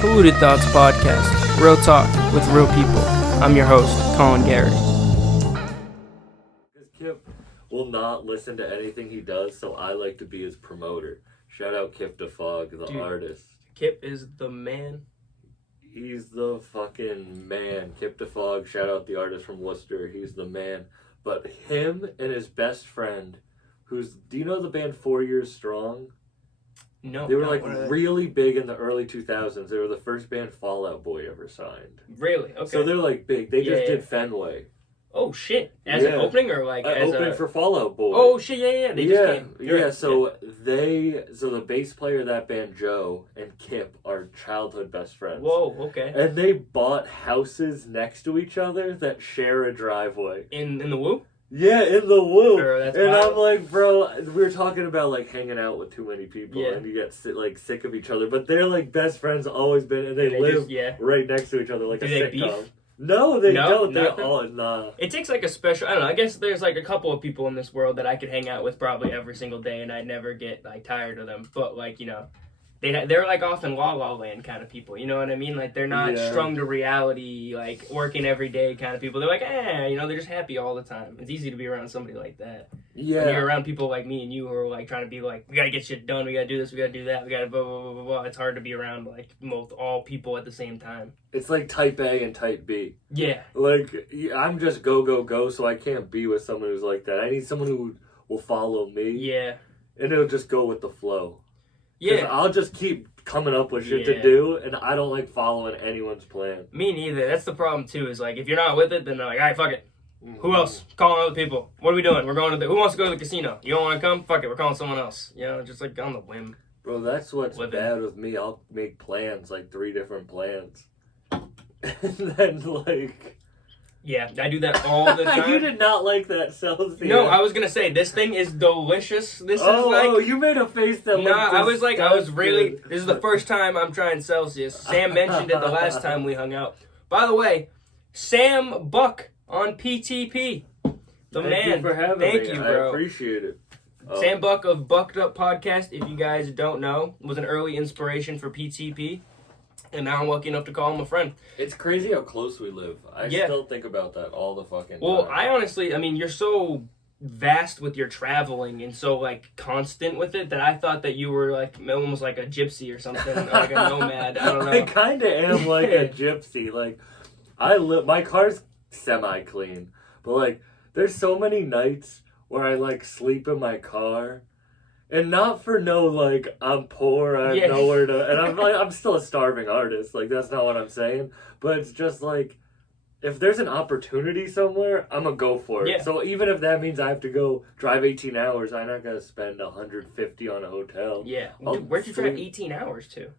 Polluted Thoughts Podcast, real talk with real people. I'm your host, Colin Gary. Kip will not listen to anything he does, so I like to be his promoter. Shout out KipDaFog, the artist. Kip is the man. He's the fucking man. KipDaFog, shout out the artist from Worcester. He's the man. But him and his best friend, do you know the band 4 Years Strong? No. They were really big in the early 2000s. They were the first band Fall Out Boy ever signed. Really? Okay. So they're like big. They just did Fenway. Oh shit! As an opening or like as opening for Fall Out Boy? Oh shit! Yeah. They just came. So the bass player of that band, Joe, and Kip are childhood best friends. Whoa. Okay. And they bought houses next to each other that share a driveway. In the Woo? Yeah, in the Woo. Bro, that's and wild. I'm like, bro, we were talking about like hanging out with too many people, Yeah. and you get sick of each other. But they're like best friends, always been, and they live right next to each other, like Do a they sitcom. beef? No, they don't. They're Nothing? all nah. It takes like a special. I don't know. I guess there's like a couple of people in this world that I could hang out with probably every single day, and I'd never get like tired of them. But like they're like off in La La Land kind of people. You know what I mean? Like they're not strung to reality, like working every day kind of people. They're like they're just happy all the time. It's easy to be around somebody like that. Yeah. When you're around people like me and you who are like trying to be like, we gotta get shit done, we gotta do this, we gotta do that, we gotta blah blah blah blah blah. It's hard to be around like all people at the same time. It's like type A and type B. Yeah. Like, I'm just go, so I can't be with someone who's like that. I need someone who will follow me. Yeah. And it'll just go with the flow. Yeah. I'll just keep coming up with shit to do, and I don't like following anyone's plan. Me neither. That's the problem, too, is like, if you're not with it, then they're like, all right, fuck it. Who else? Calling other people. What are we doing? We're going to who wants to go to the casino? You don't want to come? Fuck it, we're calling someone else. Just like on the whim. Bro, that's what's bad with me. I'll make plans, like 3 different plans. And then, like... Yeah, I do that all the time. You did not like that, Celsius. No, I was going to say, this thing is delicious. This is like... Oh, you made a face that No, I was really... This is the first time I'm trying Celsius. Sam mentioned it the last time we hung out. By the way, Sam Buck on PTP. Thank you for having me. Thank you, bro. I appreciate it. Sam Buck of Bucked Up Podcast, if you guys don't know, was an early inspiration for PTP. And now I'm lucky enough to call him a friend. It's crazy how close we live. I still think about that all the fucking time. Well, I honestly, you're so vast with your traveling and so, like, constant with it that I thought that you were, like, almost like a gypsy or something, or like a nomad. I don't know. I kind of am like a gypsy. Like, my car's semi-clean, but, like, there's so many nights where I, like, sleep in my car. And not for like, I'm poor, I have nowhere to... And I'm still a starving artist. Like, that's not what I'm saying. But it's just, like, if there's an opportunity somewhere, I'm gonna go for it. Yeah. So even if that means I have to go drive 18 hours, I'm not gonna spend $150 on a hotel. Yeah. Dude, where'd you drive 18 hours to?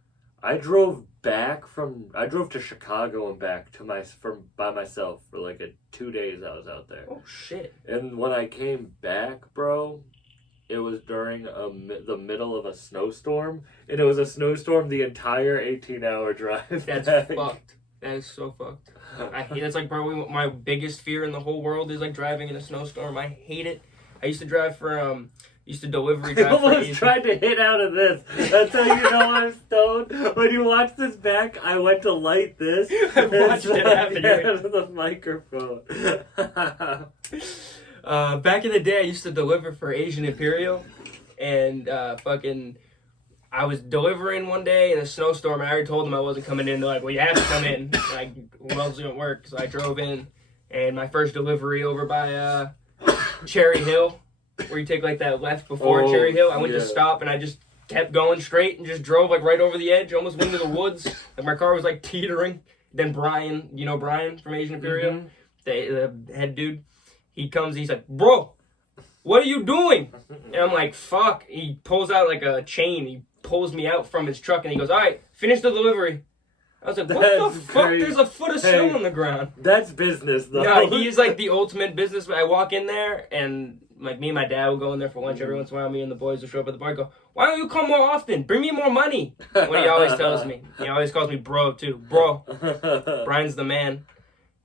I drove to Chicago and back by myself for, like, 2 days I was out there. Oh, shit. And when I came back, bro... It was during the middle of a snowstorm, and it was a snowstorm the entire 18-hour drive. That's fucked. That is so fucked. I hate it. It's like probably my biggest fear in the whole world is like driving in a snowstorm. I hate it. I used to drive delivery drive. I almost tried to hit out of this. That's how you know I'm stoned. When you watch this back, I went to light this. I watched it happen. The microphone. Back in the day, I used to deliver for Asian Imperial, and I was delivering one day in a snowstorm, and I already told them I wasn't coming in. They're like, well, you have to come in. Like, who else didn't work? So I drove in, and my first delivery over by Cherry Hill, where you take like that left before Cherry Hill, I went to stop, and I just kept going straight and just drove like right over the edge, almost went into the woods. Like my car was like teetering. Then Brian, you know Brian from Asian Imperial, the head dude. He comes, he's like, bro, what are you doing? And I'm like, fuck. He pulls out like a chain. He pulls me out from his truck and he goes, all right, finish the delivery. I was like, what the fuck? Great. There's a foot of snow on the ground. That's business, though. No, he's like the ultimate business. I walk in there and like me and my dad will go in there for lunch every once in a while. Me and the boys will show up at the bar and go, why don't you come more often? Bring me more money. What he always tells me. He always calls me bro, too. Bro. Brian's the man.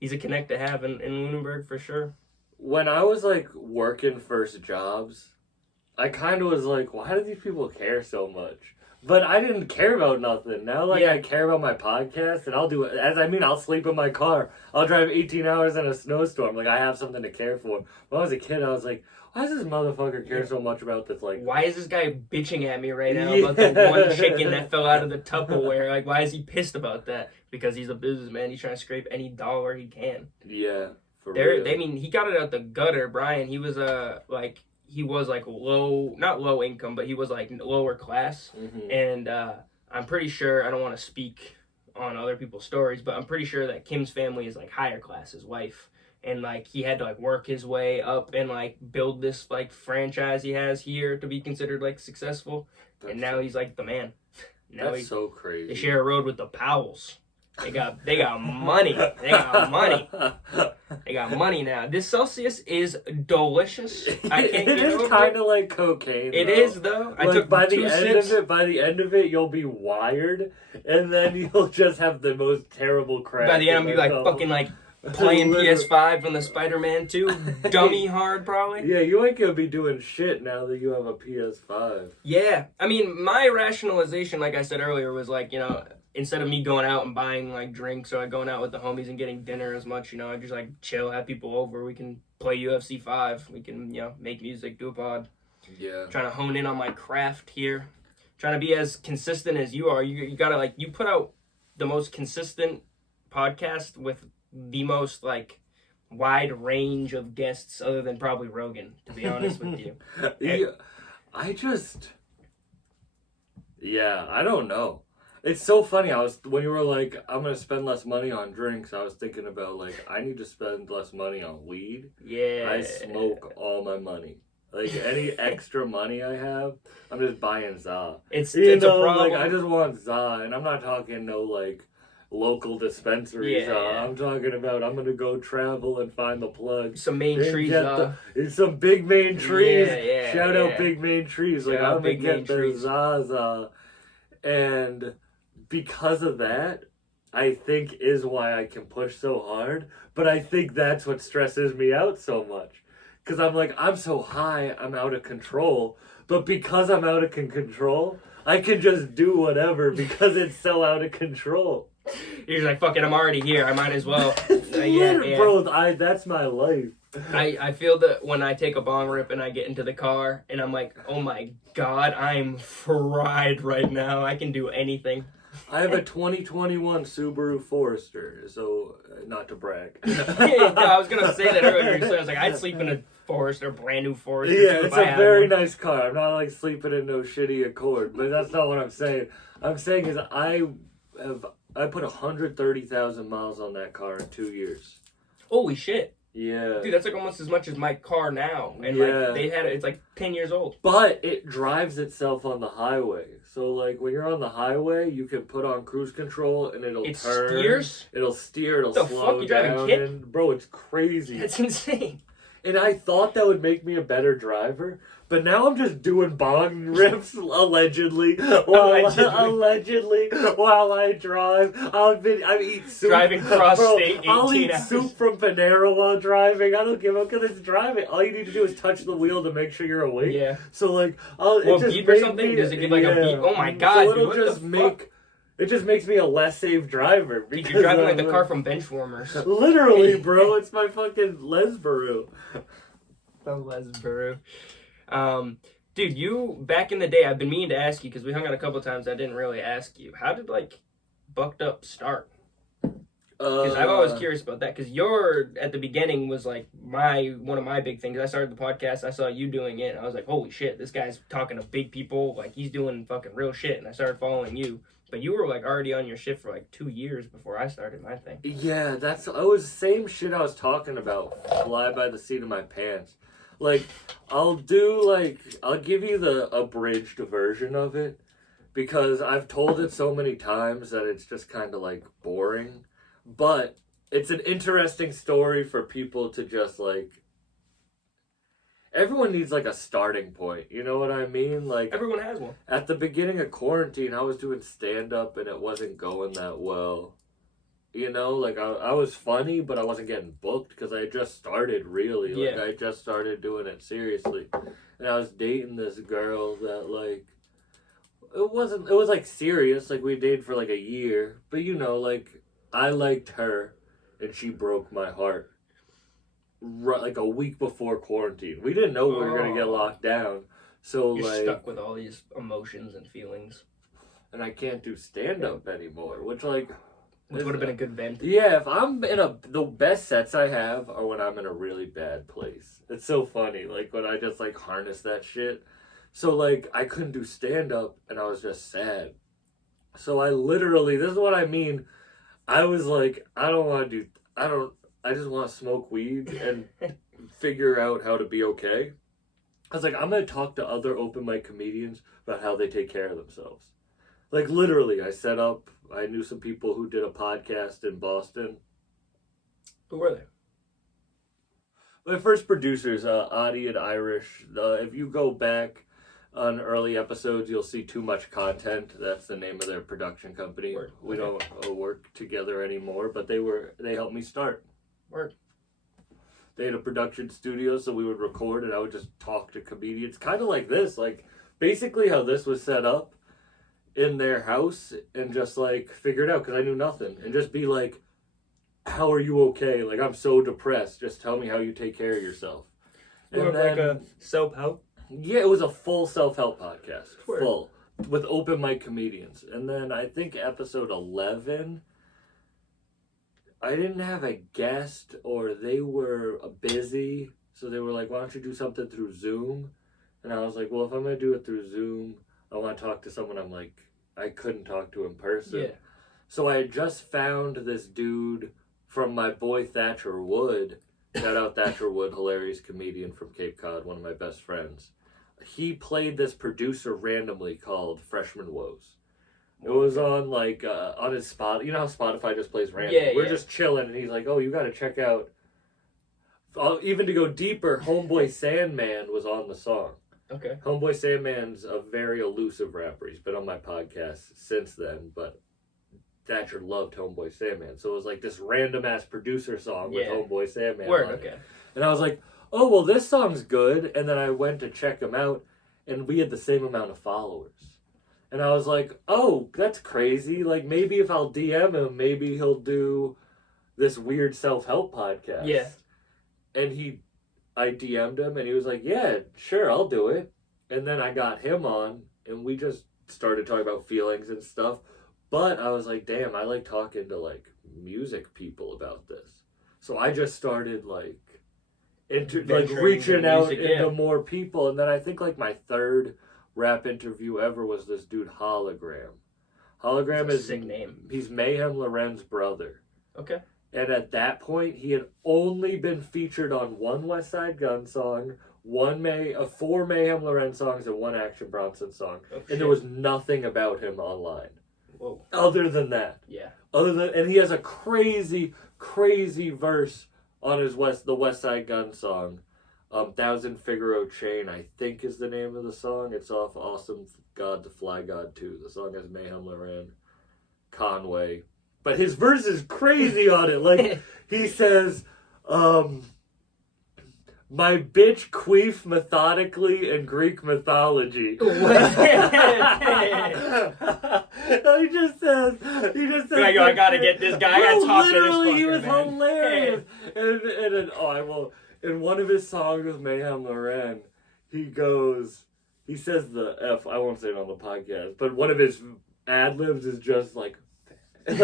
He's a connect to have in Lunenburg for sure. When I was, like, working first jobs, I kind of was like, why do these people care so much? But I didn't care about nothing. Now, like, Yeah. I care about my podcast, and I'll do it. I'll sleep in my car. I'll drive 18 hours in a snowstorm. Like, I have something to care for. When I was a kid, I was like, why does this motherfucker care so much about this, like... Why is this guy bitching at me right now about the one chicken that fell out of the Tupperware? Like, why is he pissed about that? Because he's a businessman. He's trying to scrape any dollar he can. Yeah, for real. I mean, he got it out the gutter, Brian. He was, low, not low income, but he was, like, lower class. Mm-hmm. And, I'm pretty sure, I don't want to speak on other people's stories, but I'm pretty sure that Kim's family is, like, higher class, his wife. And, like, he had to, like, work his way up and, like, build this, like, franchise he has here to be considered, like, successful. And now he's, like, the man. That's so crazy. They share a road with the Powells. They got money. They got money. They got money now. This Celsius is delicious. I can't get It is kind of like cocaine. It is though. I took by two the end sips. of it. By the end of it, you'll be wired, and then you'll just have the most terrible crash. By the end, I'll be like fucking like playing PS5 on the Spider-Man 2. Dummy hard, probably. Yeah, you ain't gonna be doing shit now that you have a PS5. Yeah, I mean, my rationalization, like I said earlier, was like, you know, instead of me going out and buying like drinks or like going out with the homies and getting dinner as much, you know, I just like chill, have people over. We can play UFC 5. We can, you know, make music, do a pod. Yeah. Trying to hone in on my craft here. Trying to be as consistent as you are. You gotta like, you put out the most consistent podcast with the most like wide range of guests other than probably Rogan, to be honest with you. Yeah, I don't know. It's so funny. When you were like, I'm gonna spend less money on drinks, I was thinking about like, I need to spend less money on weed. Yeah. I smoke all my money. Like any extra money I have, I'm just buying za. It's a problem. Like I just want za, and I'm not talking no like local dispensary za. Yeah. I'm talking about I'm gonna go travel and find the plug. Some main trees. It's some big main trees. Yeah, Shout out big main trees. Like I'm gonna get the Zaza, and because of that, I think is why I can push so hard. But I think that's what stresses me out so much. Because I'm like, I'm so high, I'm out of control. But because I'm out of control, I can just do whatever because it's so out of control. You're just like, fuck it, I'm already here. I might as well. Bro, that's my life. I feel that when I take a bong rip and I get into the car and I'm like, oh my God, I'm fried right now. I can do anything. I have a 2021 Subaru Forrester, so not to brag. No, I was going to say that earlier. So I was like, I'd sleep in a Forrester, brand new Forrester. Yeah, too, it's a very nice car. I'm not like sleeping in no shitty Accord, but that's not what I'm saying. I'm saying is I put 130,000 miles on that car in 2 years. Holy shit. Yeah. Dude, that's like almost as much as my car now. And like it's like 10 years old. But it drives itself on the highway. So like when you're on the highway, you can put on cruise control and it'll turn. Steers? It'll steer, it'll the slow fuck? You driving down. Kip? And, bro, it's crazy. That's insane. And I thought that would make me a better driver, but now I'm just doing bong rips allegedly while I drive. I eat soup. Driving cross state 18 I'll eat hours. soup from Panera while driving. I don't give a because it's driving. All you need to do is touch the wheel to make sure you're awake. Yeah. So like, beep or something? Does it give like a beep? Oh my God! So Dude, it just makes me a less safe driver. Dude, you're driving like the car from Benchwarmers. Literally, bro. It's my fucking Lesbaru. The Lesbaru. Dude, you, back in the day, I've been meaning to ask you, because we hung out a couple times, I didn't really ask you. How did, like, Bucked Up start? Because I'm always curious about that, because your, at the beginning, was, like, one of my big things. I started the podcast, I saw you doing it, and I was like, holy shit, this guy's talking to big people, like, he's doing fucking real shit, and I started following you. But you were, like, already on your shit for, like, 2 years before I started my thing. Yeah, it was the same shit I was talking about. Fly by the seat of my pants. Like, I'll give you the abridged version of it, because I've told it so many times that it's just kind of, like, boring. But it's an interesting story for people to just, like... Everyone needs, like, a starting point, you know what I mean? Like, everyone has one. At the beginning of quarantine, I was doing stand-up, and it wasn't going that well. You know, like, I was funny, but I wasn't getting booked, because I had just started, really. Like, I just started doing it seriously. And I was dating this girl that, like... it wasn't. It was like serious. Like we dated for like a year, but you know, like I liked her, and she broke my heart. Like a week before quarantine, we didn't know we were gonna get locked down. So You're like stuck with all these emotions and feelings, and I can't do stand up anymore, which like. Which would have been a good vent. Yeah, if I'm in the best sets I have are when I'm in a really bad place. It's so funny, like when I just like harness that shit. So like I couldn't do stand up and I was just sad. So I literally, this is what I mean. I was like, I just want to smoke weed and figure out how to be okay. I was like, I'm going to talk to other open mic comedians about how they take care of themselves. Like literally, I knew some people who did a podcast in Boston. Who were they? My first producers, Adi and Irish. If you go back on early episodes, you'll see Too Much Content. That's the name of their production company. Word. We don't work together anymore, but they helped me start. Word. They had a production studio, so we would record and I would just talk to comedians. Kind of like this, like basically how this was set up. In their house and just like figure it out because I knew nothing and just be like, how are you okay? Like I'm so depressed. Just tell me how you take care of yourself. And then, like a self-help? Yeah, it was a full self-help podcast. Word. Full. With open mic comedians. And then I think episode 11, I didn't have a guest or they were busy. So they were like, why don't you do something through Zoom? And I was like, well, if I'm going to do it through Zoom, I want to talk to someone I couldn't talk to in person. Yeah. So I had just found this dude from my boy Thatcher Wood. Shout out Thatcher Wood, hilarious comedian from Cape Cod, one of my best friends. He played this producer randomly called Freshman Woes. It was on on his spot. You know how Spotify just plays random? Yeah, We're just chilling and he's like, oh, you got to check out. Even to go deeper, Homeboy Sandman was on the song. Okay. Homeboy Sandman's a very elusive rapper. He's been on my podcast since then, but Thatcher loved Homeboy Sandman. So it was like this random ass producer song with Homeboy Sandman. Word, on okay. it. And I was like, oh, well, this song's good. And then I went to check him out, and we had the same amount of followers. And I was like, oh, that's crazy. Like, maybe if I'll DM him, maybe he'll do this weird self-help podcast. Yeah. And I DM'd him and he was like, yeah, sure, I'll do it. And then I got him on and we just started talking about feelings and stuff. But I was like, damn, I like talking to like music people about this. So I just started reaching out into more people. And then I think like my third rap interview ever was this dude Hologram. Hologram is a sick name. He's Mayhem Loren's brother. Okay. And at that point, he had only been featured on one Westside Gunn song, 4 Mayhem Loren songs, and 1 Action Bronson song. Oh, and there was nothing about him online. Whoa. Other than that. Yeah. And he has a crazy, crazy verse on the Westside Gunn song. 1000 Figaro Chain, I think is the name of the song. It's off Awesome God to Fly God 2. The song has Mayhem Loren, Conway. But his verse is crazy on it. Like, he says, my bitch queef methodically in Greek mythology. He just says, like, yo, I gotta get this guy. I gotta talk to this fucker, he was man. hilarious. In one of his songs with Mayhem Loren, he says the F, I won't say it on the podcast, but one of his ad-libs is just like just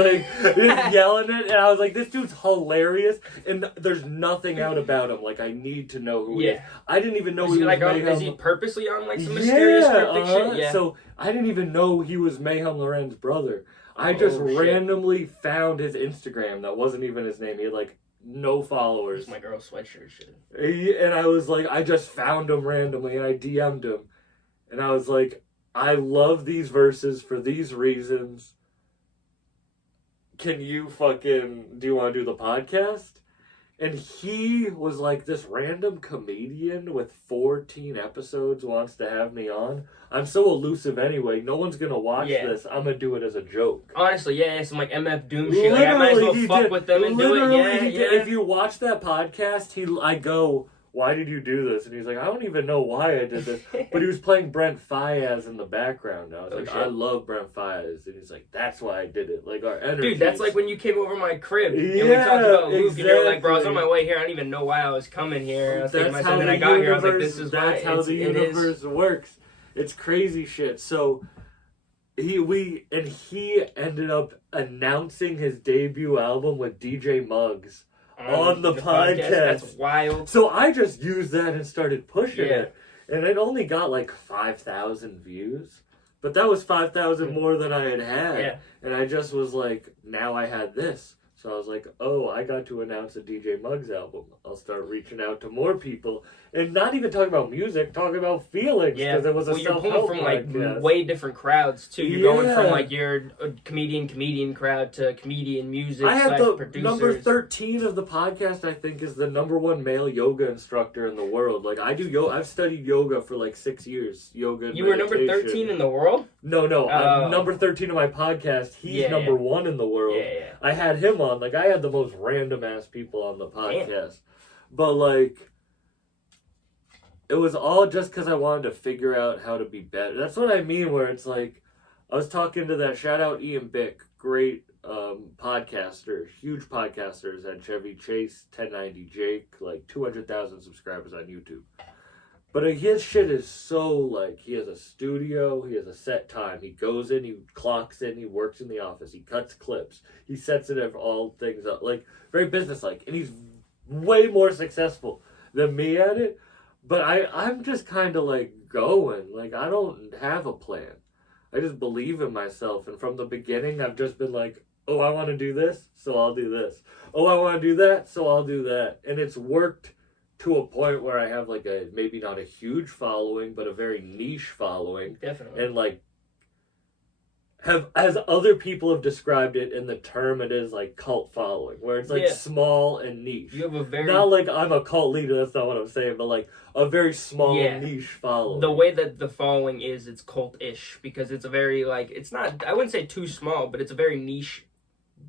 yelling it, and I was like, this dude's hilarious, and there's nothing out about him. Like, I need to know who he is. I didn't even know he was Mayhem. Is he purposely on like some mysterious cryptic shit? Yeah. So I didn't even know he was Mayhem Loren's brother. I just randomly found his Instagram that wasn't even his name. He had like no followers. It's my girl's sweatshirt shit. And I was like, I just found him randomly, and I DM'd him, and I was like, I love these verses for these reasons. Do you want to do the podcast? And he was like, this random comedian with 14 episodes wants to have me on. I'm so elusive anyway. No one's going to watch this. I'm going to do it as a joke. Honestly, some like MF Doom shit. Like, I might as well fuck with them and do it. Yeah. If you watch that podcast, I go, why did you do this? And he's like, I don't even know why I did this. But he was playing Brent Faiyaz in the background. I was like, shit. I love Brent Faiyaz. And he's like, that's why I did it. Like, our energy. Dude, that's like when you came over my crib. Yeah, and we talked about Luke, exactly. and you were like, bro, I was on my way here. I don't even know why I was coming here. I was thinking to myself, and then I got here. I was like, this is why. That's how the universe works. It's crazy shit. So he ended up announcing his debut album with DJ Muggs on the podcast. That's wild. So I just used that and started pushing it. And it only got like 5,000 views. But that was 5,000 more than I had. Yeah. And I just was like, now I had this. So I was like, oh, I got to announce a DJ Muggs album. I'll start reaching out to more people. And not even talking about music, talking about feelings. Yeah, Because it was a you're self-help pulling from like podcast. way different crowds too. You're going from like your comedian crowd to comedian music. I have the producers. number 13 of the podcast, I think, is the #1 male yoga instructor in the world. Like, I do yoga. I've studied yoga for like 6 years. Yoga and You were number meditation. 13 in the world? No. I'm number 13 of my podcast. He's number 1 in the world. Yeah. I had him on. Like, I had the most random ass people on the podcast. Damn. But like, it was all just because I wanted to figure out how to be better. That's what I mean, where it's like, I was talking to that, shout out Ian Bick, great podcaster, huge podcasters at Chevy Chase, 1090 Jake, like 200,000 subscribers on YouTube. But his shit is so like, he has a studio, he has a set time. He goes in, he clocks in, he works in the office, he cuts clips, he sets it all things up, like very businesslike. And he's way more successful than me at it. But I'm just kind of like going, like I don't have a plan. I just believe in myself. And from the beginning, I've just been like, oh, I want to do this, so I'll do this. Oh, I want to do that, so I'll do that. And it's worked to a point where I have like a, maybe not a huge following, but a very niche following. Definitely. And like, as other people have described it in the term, it is like cult following, where it's like small and niche. You have a very... Not like I'm a cult leader, that's not what I'm saying, but like a very small niche following. The way that the following is, it's cult-ish, because it's a very like, it's not, I wouldn't say too small, but it's a very niche,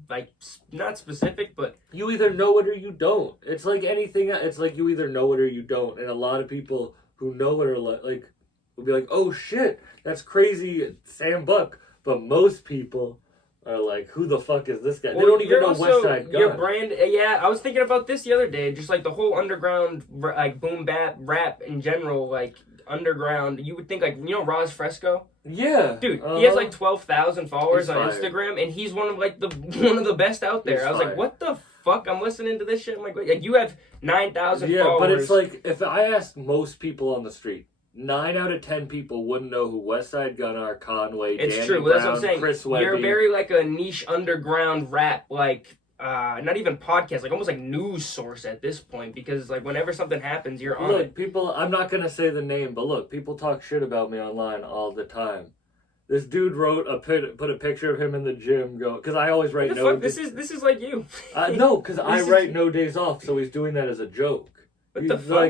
like, not specific, but... You either know it or you don't. It's like anything, it's like you either know it or you don't. And a lot of people who know it are like will be like, oh shit, that's crazy, Sam Buck. But most people are like, who the fuck is this guy? They don't even know Westside Gunn. Your brand, I was thinking about this the other day, just like the whole underground, like boom bap rap in general, like underground. You would think like, you know, Roz Fresco? Yeah. Dude, he has like 12,000 followers on Instagram, and he's one of the best out there. I was like, what the fuck? I'm listening to this shit. I'm like you have 9,000 followers. Yeah, but it's like, if I asked most people on the street, 9 out of 10 people wouldn't know who Westside Gunn are, Conway, it's Danny true. Brown, That's what I'm saying. Chris Webby. You're very like a niche underground rap, like not even podcast, like almost like news source at this point, because like whenever something happens, you're on it. People, I'm not gonna say the name, but look, people talk shit about me online all the time. This dude put a picture of him in the gym, because I always write no. This is like you. No, because I write no days off, so he's doing that as a joke.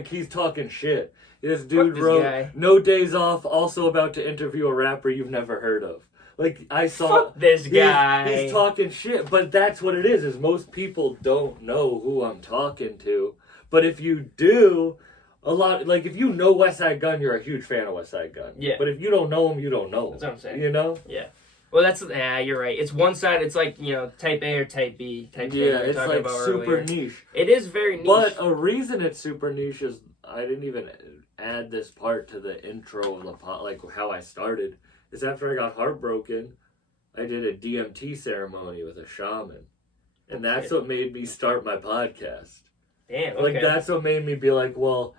He's talking shit. This dude wrote no days off, also about to interview a rapper you've never heard of. Like, I saw... Fuck this guy. He's talking shit, but that's what it is most people don't know who I'm talking to. But if you do, like, if you know Westside Gunn, you're a huge fan of Westside Gunn. Yeah. But if you don't know him, you don't know him. That's what I'm saying. You know? Yeah. Well, you're right. It's one side, it's like, you know, type A or type B. Type yeah, it's like super niche. It is very niche. But a reason it's super niche is I didn't even add this part to the intro of the like how I started, is after I got heartbroken, I did a DMT ceremony with a shaman. And that's what made me start my podcast. Damn, okay. Like, that's what made me be like, well,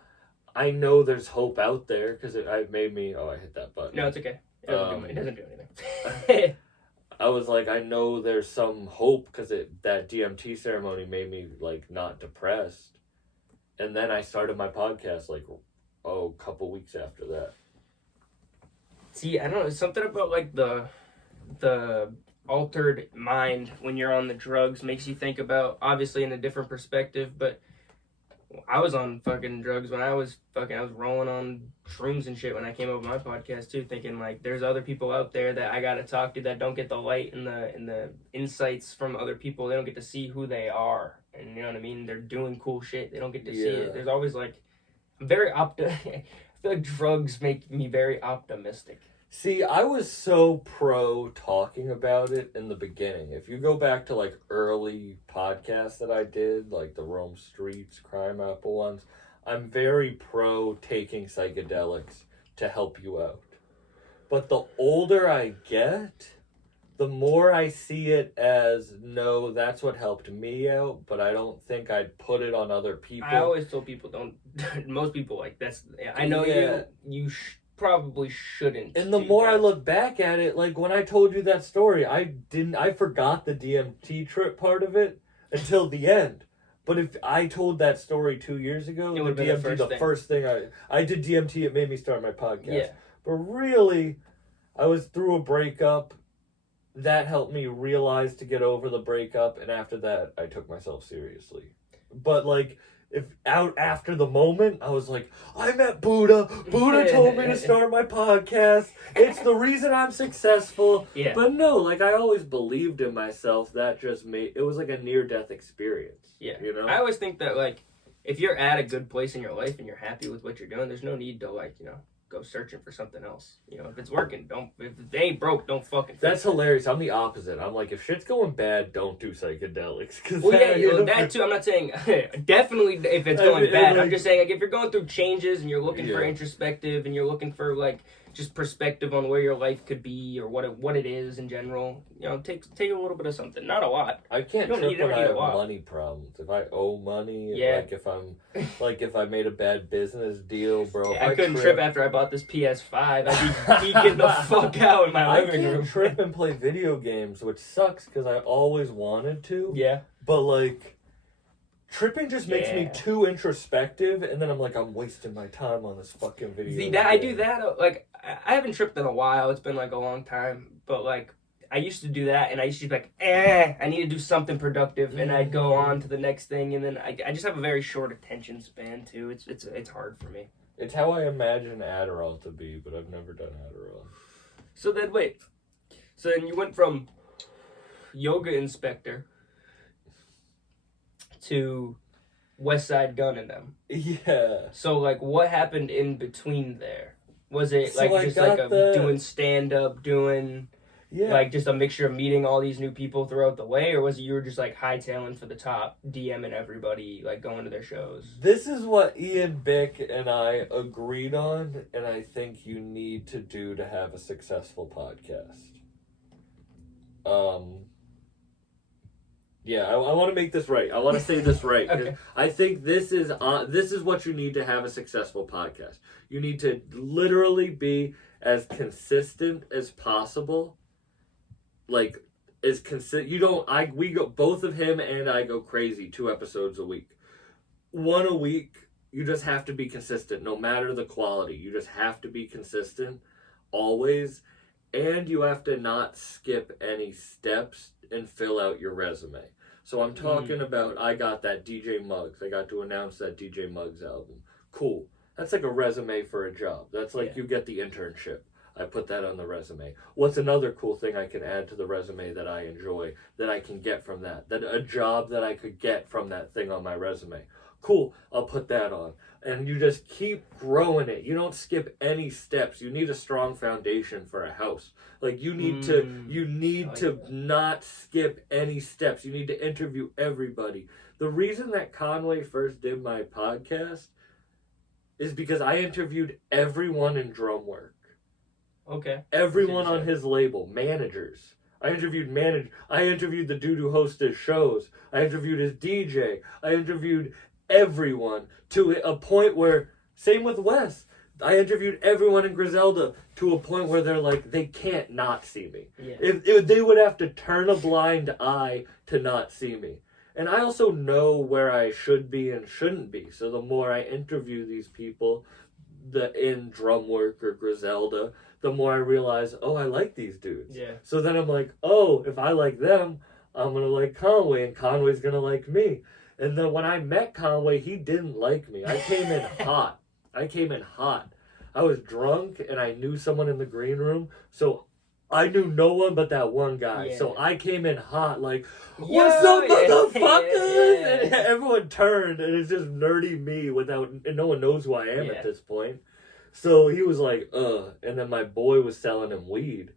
I know there's hope out there, because it made me... Oh, I hit that button. No, it's okay. It doesn't do anything. I was like, I know there's some hope, because that DMT ceremony made me, like, not depressed. And then I started my podcast, like, a couple weeks after that. See, I don't know, something about like the altered mind when you're on the drugs makes you think about, obviously in a different perspective, but I was on fucking drugs when I was rolling on shrooms and shit when I came up with my podcast too, thinking like there's other people out there that I gotta talk to that don't get the light and the insights from other people. They don't get to see who they are, and you know what I mean? They're doing cool shit. They don't get to see it. There's always like very I feel like drugs make me very optimistic. See, I was so pro talking about it in the beginning. If you go back to like early podcasts that I did, like the Rome Streetz, Crime Apple ones, I'm very pro taking psychedelics to help you out. But the older I get, the more I see it as, no, that's what helped me out, but I don't think I'd put it on other people. I always tell people don't, most people like, that's, I know you probably shouldn't. And the more I look back at it, like when I told you that story, I forgot the DMT trip part of it until the end. But if I told that story 2 years ago, it would be the first thing I did DMT, it made me start my podcast. Yeah. But really, I was through a breakup. That helped me realize to get over the breakup, and after that, I took myself seriously. But like, if out after the moment, I was like, I met Buddha. Buddha told me to start my podcast. It's the reason I'm successful. Yeah. But no, like I always believed in myself. That just made it was like a near-death experience. Yeah. You know. I always think that like, if you're at a good place in your life and you're happy with what you're doing, there's no need to like, go searching for something else. If it's working, if it ain't broke, don't fucking fix That's it. hilarious. I'm the opposite. I'm like, if shit's going bad, don't do psychedelics. Well, that too. I'm not saying definitely if it's going bad. I'm just saying like if you're going through changes and you're looking for introspective and you're looking for like just perspective on where your life could be or what it is in general. Take a little bit of something, not a lot. I can't trip when I have money problems. If I owe money, like if I made a bad business deal, bro. I couldn't trip after I bought this PS5. I'd be geeking the fuck out in my living room. I can't trip and play video games, which sucks because I always wanted to. Yeah. But like, tripping just makes me too introspective, and then I'm like, I'm wasting my time on this fucking video. See, I do that. Like, I haven't tripped in a while. It's been like a long time. But like, I used to do that, and I used to be like, I need to do something productive, and I'd go on to the next thing, and then I just have a very short attention span too. It's hard for me. It's how I imagine Adderall to be, but I've never done Adderall. So then you went from yoga inspector to Westside Gunn and them. Yeah. So like, what happened in between there? Was it So like just like doing stand up, like just a mixture of meeting all these new people throughout the way, or was it you were just like hightailing for the top, DMing everybody, like going to their shows? This is what Ian, Bick, and I agreed on, and I think you need to do to have a successful podcast. Yeah, I want to make this right. I want to say this right. Okay. I think this is what you need to have a successful podcast. You need to literally be as consistent as possible. Like, as consistent. We go, both of him and I go crazy 2 episodes a week. 1 a week, you just have to be consistent, no matter the quality. You just have to be consistent, always. And you have to not skip any steps and fill out your resume. So I'm talking about, I got that DJ Muggs. I got to announce that DJ Muggs album. Cool. That's like a resume for a job. That's like you get the internship. I put that on the resume. What's another cool thing I can add to the resume that I enjoy, that I can get from that? That a job that I could get from that thing on my resume. Cool, I'll put that on. And you just keep growing it. You don't skip any steps. You need a strong foundation for a house. Like you need to not skip any steps. You need to interview everybody. The reason that Conway first did my podcast is because I interviewed everyone in drum work. Okay. Everyone on his label, managers. I interviewed the dude who hosts his shows. I interviewed his DJ. I interviewed everyone to a point where, same with Wes, I interviewed everyone in Griselda to a point where they're like, they can't not see me. Yeah. If they would have to turn a blind eye to not see me. And I also know where I should be and shouldn't be. So the more I interview these people in drum work or Griselda, the more I realize, I like these dudes. Yeah. So then I'm like, if I like them, I'm going to like Conway, and Conway's going to like me. And then when I met Conway, he didn't like me. I came in hot. I was drunk, and I knew someone in the green room. So I knew no one but that one guy. Yeah. So I came in hot, like, what's up, motherfuckers? And everyone turned, and it's just nerdy me and no one knows who I am at this point. So he was like, and then my boy was selling him weed.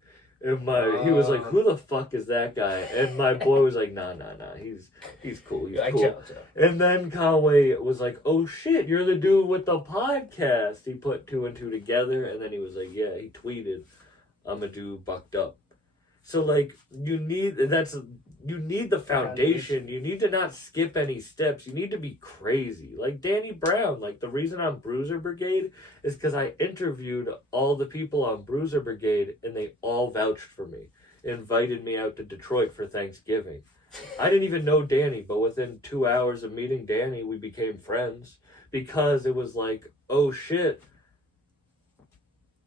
And he was like, who the fuck is that guy? And my boy was like, nah, he's cool, he's cool. Chill. And then Conway was like, oh shit, you're the dude with the podcast. He put 2 and 2 together, and then he was like, yeah, he tweeted, I'm a dude bucked up. So like, you need the foundation. You need to not skip any steps. You need to be crazy. Like Danny Brown. Like the reason I'm Bruiser Brigade is because I interviewed all the people on Bruiser Brigade and they all vouched for me. Invited me out to Detroit for Thanksgiving. I didn't even know Danny, but within 2 hours of meeting Danny, we became friends because it was like, oh shit.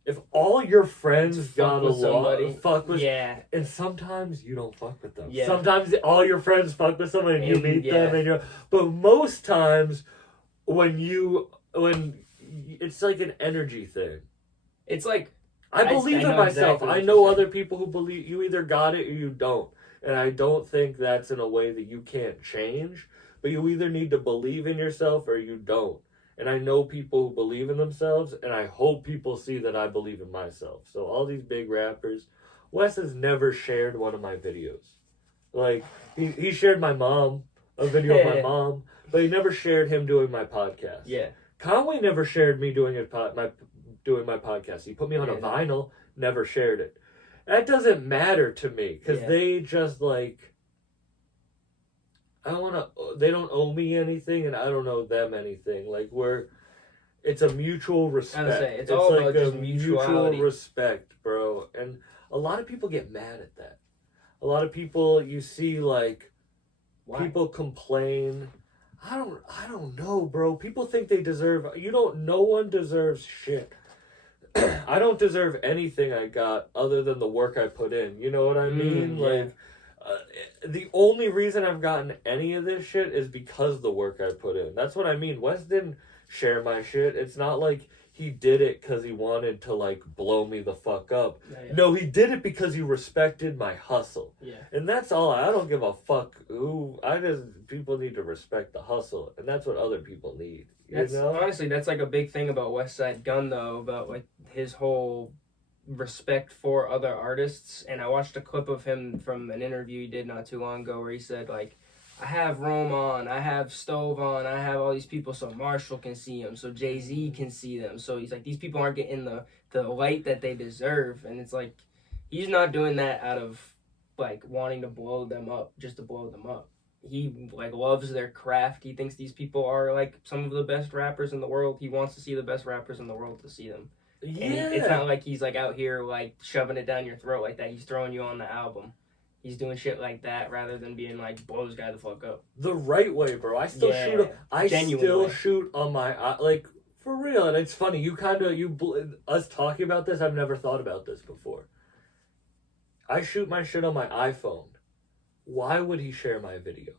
If all your friends got along, fuck with, and sometimes you don't fuck with them. Yeah. Sometimes all your friends fuck with someone and you meet them, but most times when it's like an energy thing. It's like I believe in myself. Exactly I know other people who believe you either got it or you don't, and I don't think that's in a way that you can't change. But you either need to believe in yourself or you don't. And I know people who believe in themselves, and I hope people see that I believe in myself. So all these big rappers, Wes has never shared one of my videos. Like, he shared my mom, a video of my mom, but he never shared him doing my podcast. Yeah. Conway never shared me doing my podcast. He put me on a vinyl, never shared it. That doesn't matter to me, because they just, like... they don't owe me anything, and I don't owe them anything. Like, it's a mutual respect. It's all like about just mutual respect, bro. And a lot of people get mad at that. A lot of people, you see, like, people complain. I don't know, bro. People think they deserve, no one deserves shit. I don't deserve anything I got other than the work I put in. You know what I mean? Like, the only reason I've gotten any of this shit is because of the work I put in. That's what I mean. Wes didn't share my shit. It's not like he did it because he wanted to, like, blow me the fuck up. Yeah. No, he did it because he respected my hustle. Yeah. And that's all. I don't give a fuck who. People need to respect the hustle. And that's what other people need. Honestly, that's, like, a big thing about Westside Gunn, though, about, like, his whole respect for other artists. And I watched a clip of him from an interview he did not too long ago where he said, like, I have Rome on, I have Stove on, I have all these people so Marshall can see them, so Jay-Z can see them. So he's like, these people aren't getting the light that they deserve. And it's like, he's not doing that out of, like, wanting to blow them up, just to blow them up. He, like, loves their craft. He thinks these people are, like, some of the best rappers in the world. He wants to see the best rappers in the world to see them. Yeah. And it's not like he's, like, out here, like, shoving it down your throat like that. He's throwing you on the album. He's doing shit like that rather than being like, blow this guy the fuck up. The right way, bro. I still shoot on my, like, for real. And it's funny, us talking about this, I've never thought about this before. I shoot my shit on my iPhone. Why would he share my video?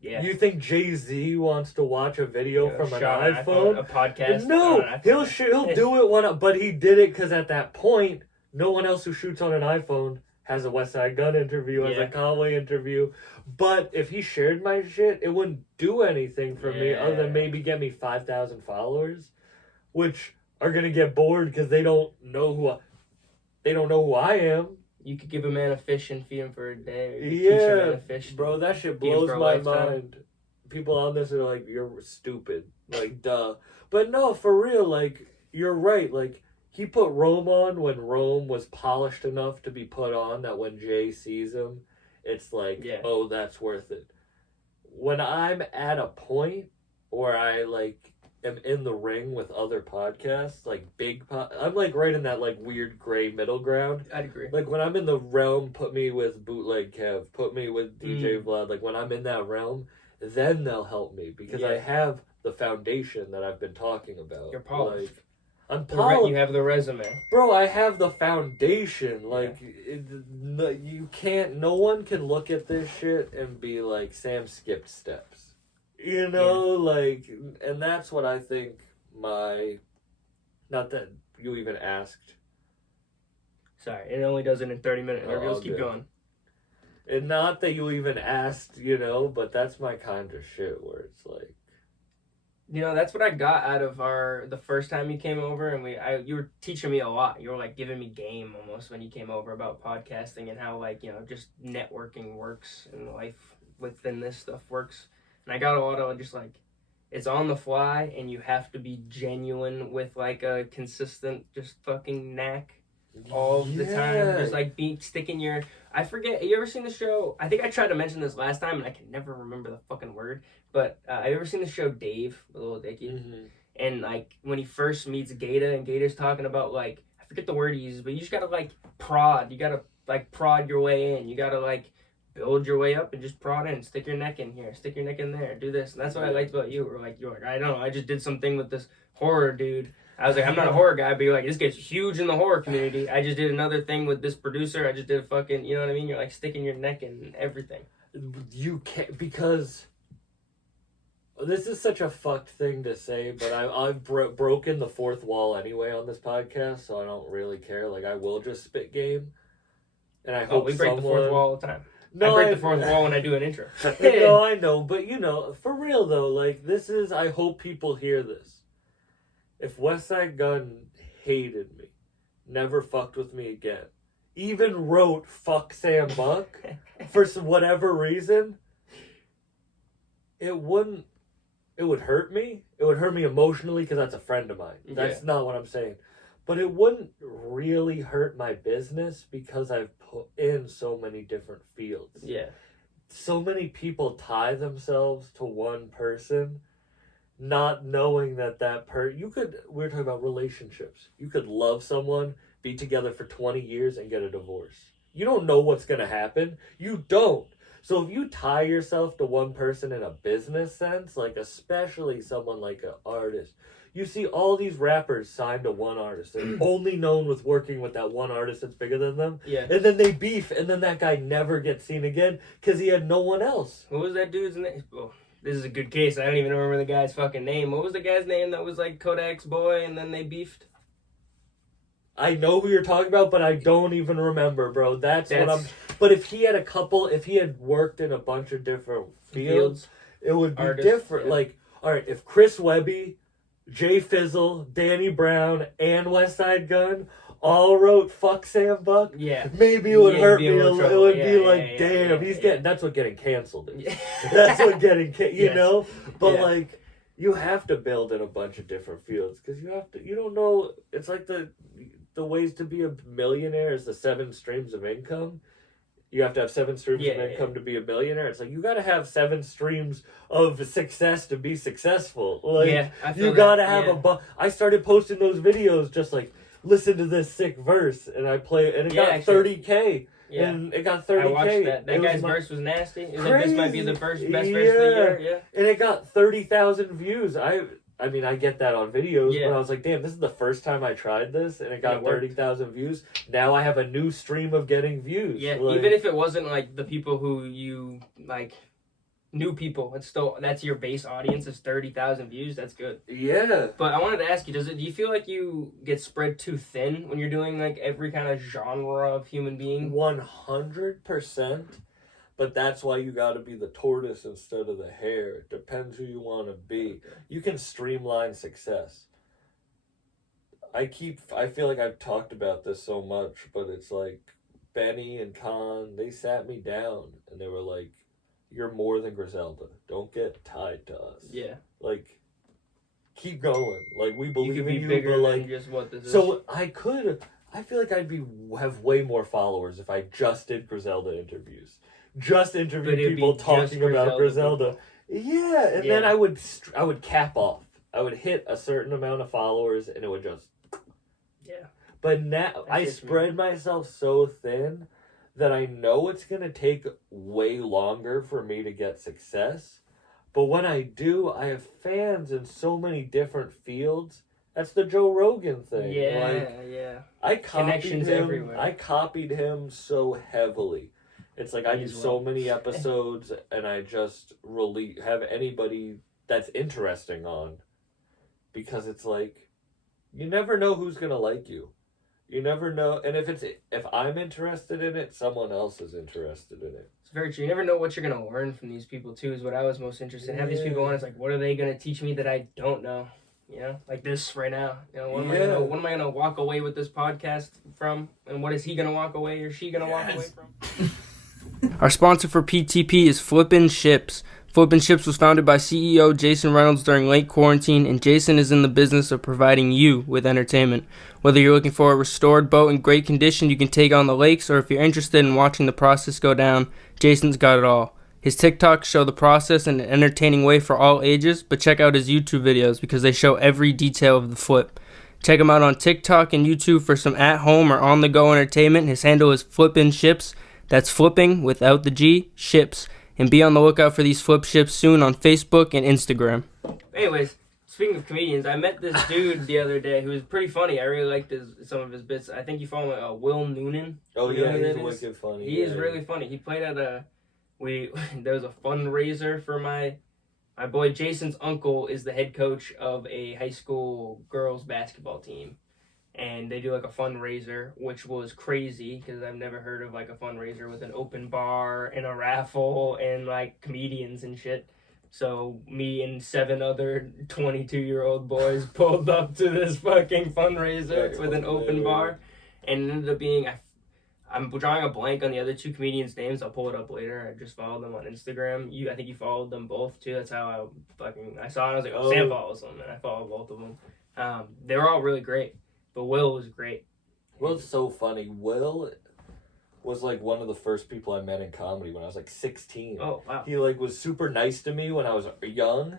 Yeah. You think Jay-Z wants to watch a video from an iPhone? A podcast? No, he'll do it but he did it because at that point, no one else who shoots on an iPhone has a Westside Gunn interview, has a Conway interview. But if he shared my shit, it wouldn't do anything for me other than maybe get me 5,000 followers, which are going to get bored because they don't know who I am. You could give a man a fish and feed him for a day. Teach a man a fish, bro, that shit blows my mind. People on this are like, you're stupid. Like, duh. But no, for real, like, you're right. Like, he put Rome on when Rome was polished enough to be put on that when Jay sees him, it's like, oh, that's worth it. When I'm at a point where I, like, am in the ring with other podcasts, like I'm, like, right in that, like, weird gray middle ground. I'd agree. Like, when I'm in the realm, put me with Bootleg Kev, put me with DJ Vlad, like, when I'm in that realm, then they'll help me because I have the foundation that I've been talking about. You're polished. Like, you have the resume. Bro, I have the foundation. Like, you can't, no one can look at this shit and be like, Sam skipped steps. You know, like, and that's what I think not that you even asked. Sorry, it only does it in 30 minute intervals. Keep good. going. And not that you even asked, you know, but that's my kind of shit where it's like. You know, that's what I got out of the first time you came over, and you were teaching me a lot. You were like giving me game almost when you came over about podcasting and how, like, you know, just networking works and life within this stuff works. And I got a lot of just like, it's on the fly and you have to be genuine with like a consistent just fucking knack all the time. Just like sticking your, I forget, you ever seen the show? I think I tried to mention this last time and I can never remember the fucking word. But have you ever seen the show Dave with Little Dicky? Mm-hmm. And like when he first meets Gata and Gata's talking about like, I forget the word he uses, but you just gotta like prod. You gotta like prod your way in. You gotta like build your way up and just prod in. Stick your neck in here. Stick your neck in there. Do this. And that's what I liked about you. You're like, I don't know. I just did something with this horror dude. I was like, I'm not a horror guy, but you're like, this gets huge in the horror community. I just did another thing with this producer. I just did a fucking, you know what I mean? You're like sticking your neck in everything. You can't, because this is such a fucked thing to say, but I've broken the fourth wall anyway on this podcast, so I don't really care. Like, I will just spit game. And I hope we break the fourth wall all the time. No, I break the fourth wall when I do an intro. No, I know, but you know, for real though, like this is, I hope people hear this. If Westside Gunn hated me, never fucked with me again, even wrote "fuck Sam Buck" for whatever reason, it would hurt me. It would hurt me emotionally because that's a friend of mine. That's not what I'm saying. But it wouldn't really hurt my business because I've put in so many different fields. Yeah. So many people tie themselves to one person, not knowing that we were talking about relationships. You could love someone, be together for 20 years and get a divorce. You don't know what's going to happen. You don't. So if you tie yourself to one person in a business sense, like especially someone like an artist, you see all these rappers signed to one artist. They're only known with working with that one artist that's bigger than them. Yeah. And then they beef, and then that guy never gets seen again because he had no one else. What was that dude's name? Oh, this is a good case. I don't even remember the guy's fucking name. What was the guy's name that was like Kodak's boy and then they beefed? I know who you're talking about, but I don't even remember, bro. That's what I'm... But if he had worked in a bunch of different fields, it would be different. Yeah. Like, all right, if Chris Webby, Jay Fizzle, Danny Brown, and Westside Gunn all wrote "fuck Sam Buck," maybe it would hurt me a little. It would be like, damn, he's getting. That's what getting canceled is. That's what getting, you know. But like, you have to build in a bunch of different fields because you have to. You don't know. It's like the ways to be a millionaire is the 7 streams of income. You have to have 7 streams of income to be a millionaire. It's like you got to have 7 streams of success to be successful. Like you got to have I started posting those videos just like, listen to this sick verse, and I play, and it got 30K. Yeah. And it got 30K. I watched that. That guy's verse was nasty. It was like, this might be the best verse of the year. Yeah. And it got 30,000 views. I mean, I get that on videos, but I was like, damn, this is the first time I tried this, and it got 30,000 views. Now I have a new stream of getting views. Yeah, like, even if it wasn't, like, the people who you, like, new people, it's still, that's your base audience is 30,000 views. That's good. Yeah. But I wanted to ask you, do you feel like you get spread too thin when you're doing, like, every kind of genre of human being? 100%. But that's why you got to be the tortoise instead of the hare. It depends who you want to be. You can streamline success. I feel like I've talked about this so much, but it's like Benny and Con, they sat me down and they were like, you're more than Griselda. Don't get tied to us. Yeah. Like, keep going. Like, we believe in you, bigger but like, than just what this is. So I feel like I'd have way more followers if I just did Griselda interviews. Just interview people talking about Griselda. Yeah, and then I would cap off. I would hit a certain amount of followers, and it would just... Yeah. But now, I spread myself so thin that I know it's going to take way longer for me to get success. But when I do, I have fans in so many different fields. That's the Joe Rogan thing. Yeah. I copied Connections him. everywhere. I copied him so heavily. It's like I do so many episodes, and I just really have anybody that's interesting on, because it's like, you never know who's gonna like you. You never know. And if I'm interested in it, someone else is interested in it. It's very true. You never know what you're going to learn from these people, too, is what I was most interested in. Have these people on, it's like, what are they going to teach me that I don't know? You know, like this right now. You know, what am I gonna walk away with this podcast from? And what is he gonna walk away or she gonna walk away from? Our sponsor for PTP is Flippin' Ships. Flippin' Ships was founded by CEO Jason Reynolds during late quarantine, and Jason is in the business of providing you with entertainment. Whether you're looking for a restored boat in great condition you can take on the lakes, or if you're interested in watching the process go down, Jason's got it all. His TikToks show the process in an entertaining way for all ages, but check out his YouTube videos because they show every detail of the flip. Check him out on TikTok and YouTube for some at-home or on-the-go entertainment. His handle is Flippin' Ships. That's flipping without the G, ships. And be on the lookout for these flip ships soon on Facebook and Instagram. Anyways, speaking of comedians, I met this dude the other day who was pretty funny. I really liked some of his bits. I think you follow him, Will Noonan. Oh, yeah, he's wicked funny. He is really funny. He played at there was a fundraiser for my boy Jason's uncle is the head coach of a high school girls basketball team, and they do like a fundraiser, which was crazy because I've never heard of like a fundraiser with an open bar and a raffle and like comedians and shit. So me and 7 other 22-year-old boys pulled up to this fucking fundraiser with an open bar, and it ended up being I'm drawing a blank on the other 2 comedians' names. I'll pull it up later. I just followed them on Instagram. I think you followed them both too. That's how I saw it. I was like, oh, Sam follows them, and I followed both of them. They were all really great, but Will was great. Will's so funny. Will was like one of the first people I met in comedy when I was like 16. Oh, wow. He like was super nice to me when I was young,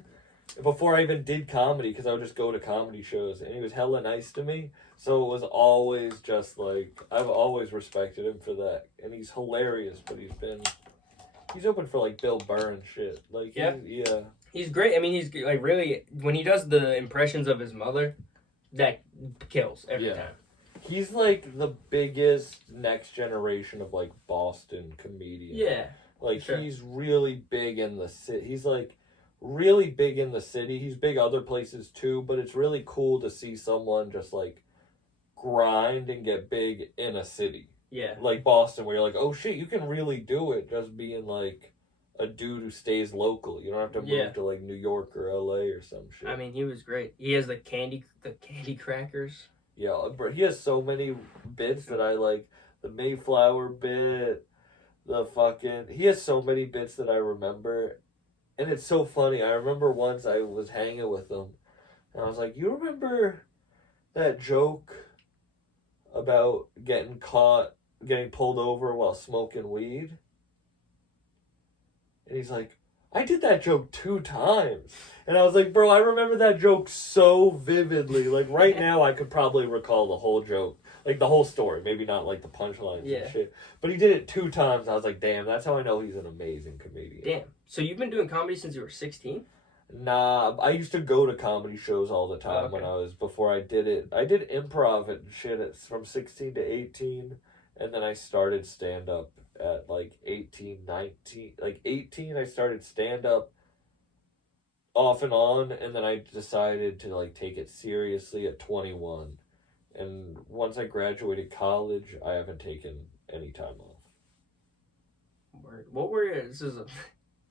before I even did comedy, because I would just go to comedy shows, and he was hella nice to me. So it was always just like, I've always respected him for that. And he's hilarious, but he's open for like Bill Burr and shit. Like, yeah. He's great. I mean, he's like really, when he does the impressions of his mother, that kills every time. He's like the biggest next generation of like Boston comedian. Yeah. Like, he's really big in the city. He's like really big in the city. He's big other places too, but it's really cool to see someone just like grind and get big in a city. Yeah. Like Boston, where you're like, oh shit, you can really do it just being like a dude who stays local. You don't have to move to like New York or LA or some shit. I mean, he was great. He has the candy crackers. Yeah, bro, he has so many bits that I like. The Mayflower bit, he has so many bits that I remember. And it's so funny. I remember once I was hanging with him, and I was like, you remember that joke about getting pulled over while smoking weed? And he's like, I did that joke 2 times. And I was like, bro, I remember that joke so vividly. Like, right now, I could probably recall the whole joke. Like, the whole story. Maybe not, like, the punchlines and shit. But he did it 2 times. I was like, damn, that's how I know he's an amazing comedian. Damn. So you've been doing comedy since you were 16? Nah, I used to go to comedy shows all the time before I did it. I did improv and shit from 16 to 18. And then I started stand-up at, like, 18, 19. Like, 18, I started stand-up off and on. And then I decided to, like, take it seriously at 21. And once I graduated college, I haven't taken any time off. What were this is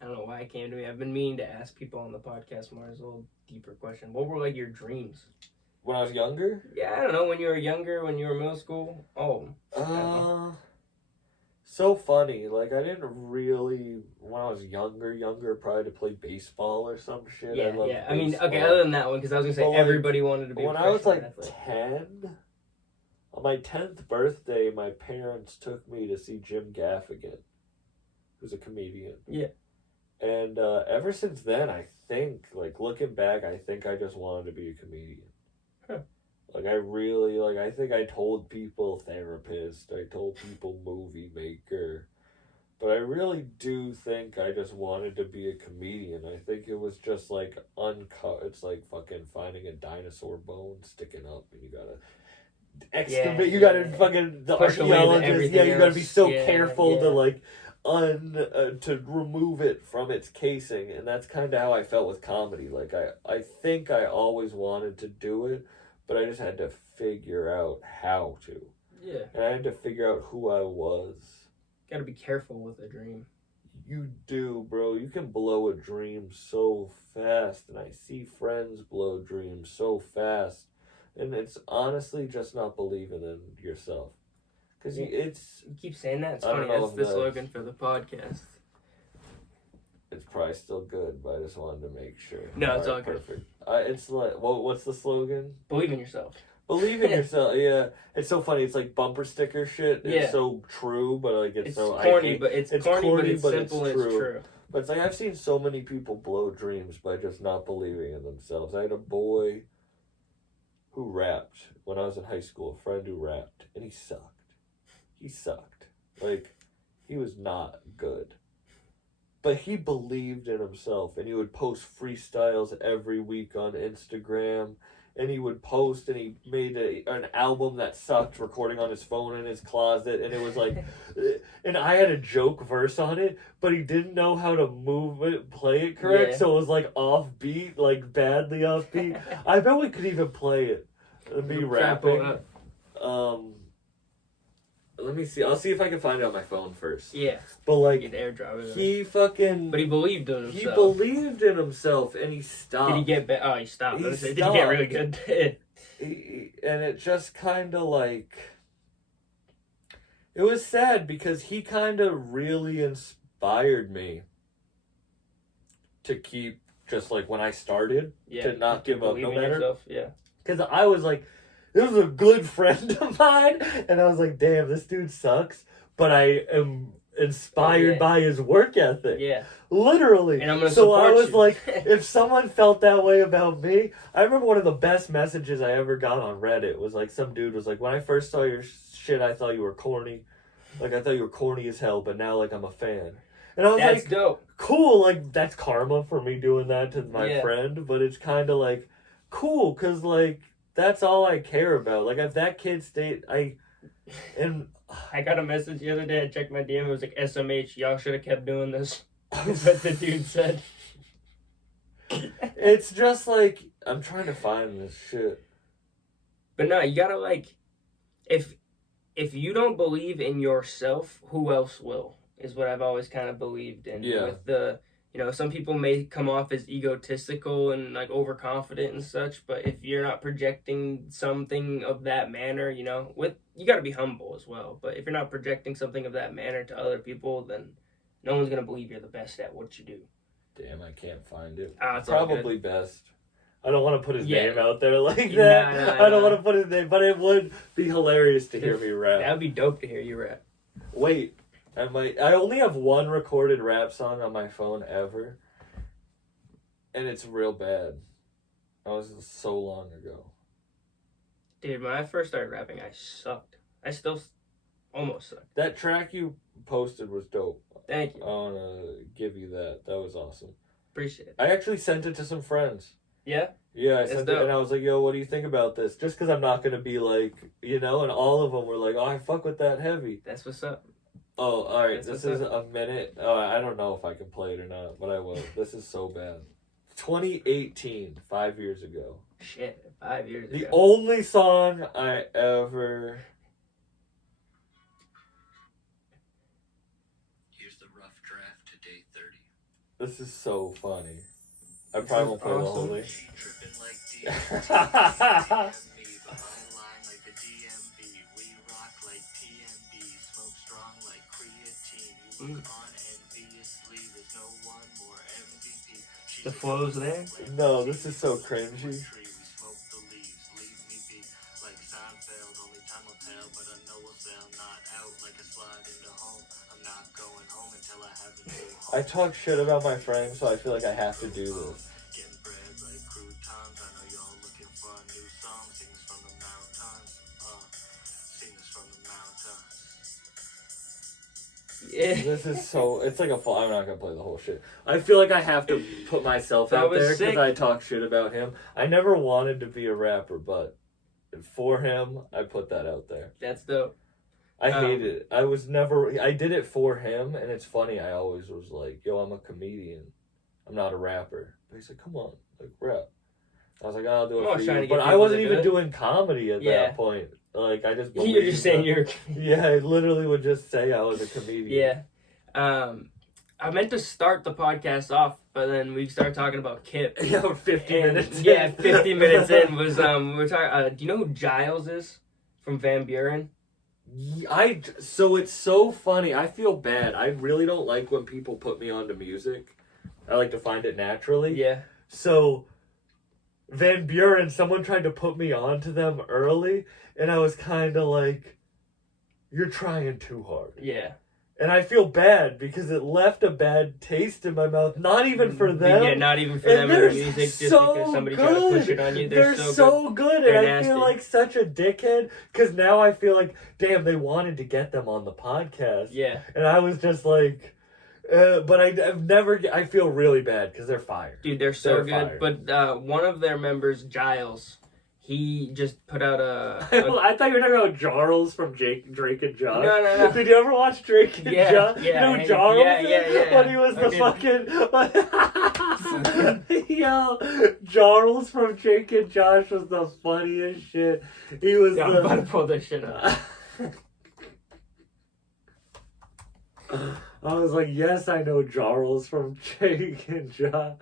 I don't know why it came to me. I've been meaning to ask people on the podcast more. It's a little deeper question. What were like your dreams? When I was younger? Yeah, I don't know. When you were younger, when you were middle school? So funny. Like, I didn't really, when I was younger, probably to play baseball or some shit. Yeah, yeah. I mean, okay, other than that one, because I was going to say everybody wanted to be when I was like athlete. 10, on my 10th birthday, my parents took me to see Jim Gaffigan, who's a comedian. Yeah. And ever since then, I think, like, looking back, I think I just wanted to be a comedian. Huh. Like, I think I told people therapist, I told people movie maker, but I really do think I just wanted to be a comedian. I think it was just, like, it's like fucking finding a dinosaur bone sticking up, and you gotta excavate, you gotta fucking, the archaeologist, you gotta be so careful to, like, to remove it from its casing, and that's kind of how I felt with comedy. Like, I think I always wanted to do it, but I just had to figure out how to. Yeah. And I had to figure out who I was. Gotta be careful with a dream. You do, bro. You can blow a dream so fast, and I see friends blow dreams so fast. And it's honestly just not believing in yourself. Because You keep saying that. It's I don't funny. know That's if the that's- slogan for the podcast. it's probably still good, but I just wanted to make sure. No, it's all good. Perfect. It's like, what's the slogan? Believe in yourself. Believe in yourself. Yeah, it's so funny. It's like bumper sticker shit. It's Yeah. so true, but like It's so corny, but it's corny, but it's but simple and it's true. But it's like I've seen so many people blow dreams by just not believing in themselves. I had a boy who rapped when I was in high school, a friend who rapped, and he sucked. He sucked. Like, he was not good. But he believed in himself, and he would post freestyles every week on Instagram, and he would post, and he made an album that sucked, recording on his phone in his closet, and it was like, and I had a joke verse on it, but he didn't know how to move it, play it correct, Yeah. so it was like offbeat, like badly offbeat. I bet we could even play it. Me rapping. Let me see. I'll see if I can find it on my phone first. Yeah. But like, You can airdrop it. he fucking. But he believed in himself. He believed in himself, and he stopped. Did he get better? Oh, he stopped. He Did he get really good? And it just kind of like. It was sad because he kind of really inspired me to keep, just like when I started, to not give up no believe in matter. yourself. Yeah. Because I was like, this was a good friend of mine, and I was like, damn, this dude sucks, but I am inspired by his work ethic. Yeah. Literally. And I'm gonna so I support was you. like, if someone felt that way about me, I remember one of the best messages I ever got on Reddit was like, some dude was like, when I first saw your shit, I thought you were corny. Like, I thought you were corny as hell, but now, like, I'm a fan. And I was That's like, dope. Cool, like, that's karma for me doing that to my friend, but it's kind of like, cool, because, like, that's all I care about. Like, if that kid stayed, I got a message the other day. I checked my DM. It was like, SMH, y'all should have kept doing this. That's what the dude said. It's just like, I'm trying to find this shit. But no, you gotta, like, if you don't believe in yourself, who else will? Is what I've always kind of believed in. Yeah. With the, some people may come off as egotistical and like overconfident and such, but if you're not projecting something of that manner, you got to be humble as well. But if you're not projecting something of that manner to other people, then no one's gonna believe you're the best at what you do. Damn, I can't find it. It's all Probably good. best. I don't want to put his Yeah. name out there like Nah, that. nah, I don't nah. want to put his name, but it would be hilarious to hear me rap. That would be dope to hear you rap. Wait, I only have one recorded rap song on my phone ever, and it's real bad. That was so long ago. Dude, when I first started rapping, I sucked. I still almost suck. That track you posted was dope. Thank you. I want to give you that. That was awesome. Appreciate it. I actually sent it to some friends. Yeah? Yeah, I That's sent it, dope. and I was like, yo, what do you think about this? Just because I'm not going to be like, and all of them were like, oh, I fuck with that heavy. That's what's up. Oh, all right, That's this what's is a minute. Oh, I don't know if I can play it or not, but I will. This is so bad. 2018, 5 years ago. Shit, 5 years The ago. only song I ever... Here's the rough draft to day 30. This is so funny. I This probably is won't play the awesome. whole thing. Tripping like DMV, behind line like the DMV. We rock like TMB, smoke strong like creatine. You look on enviously, there's no one more MVP. The flow's there? No, this is so cringy. We smoke the leaves, leave me be like Seinfeld. Only time will tell, but I know we'll sell. Not out like a slide into home. I'm not going home until I have a new home. I talk shit about my friends, so I feel like I have to do this. Getting bread like croutons. I know y'all looking for a new song. Sing this from the mountains. Sing this from the mountains. Yeah. This is so... It's like I'm not going to play the whole shit. I feel like I have to put myself That out was there sick. because I talk shit about him. I never wanted to be a rapper, but for him, I put that out there. That's dope. I hate it. I did it for him, and it's funny, I always was like, yo, I'm a comedian. I'm not a rapper. But he's like, come on, like, rap. I was like, I'll do I'm it always for trying you. to get But I people wasn't to do even it. doing comedy at Yeah. that point. Like, I just You're believed just saying that- you're. Yeah, I literally would just say I was a comedian. Yeah. I meant to start the podcast off, but then we started talking about Kip. Yeah, we're 50 And, minutes in. yeah, 50 minutes in was, we were talking, do you know who Jilez is? From Van Buren? So it's so funny. I feel bad. I really don't like when people put me onto music. I like to find it naturally. Yeah. So, Van Buren, someone tried to put me onto them early, and I was kind of like, you're trying too hard. Yeah. And I feel bad because it left a bad taste in my mouth. Not even for them. Yeah, not even for And them or they're the music, just so because somebody tried to push it on you. They're so good. They're And I nasty. feel like such a dickhead because now I feel like, damn, they wanted to get them on the podcast. Yeah. And I was just like, but I feel really bad because they're fire. Dude, they're so They're good. But one of their members, Jilez, he just put out a I thought you were talking about Jarls from Drake and Josh. No. Did you ever watch Drake and Yeah, Josh? yeah, You know Jarls? yeah. When he was the fucking... Yo, Jarls from Drake and Josh was the funniest shit. He was I'm about to pull this shit up. I was like, yes, I know Jarls from Drake and Josh.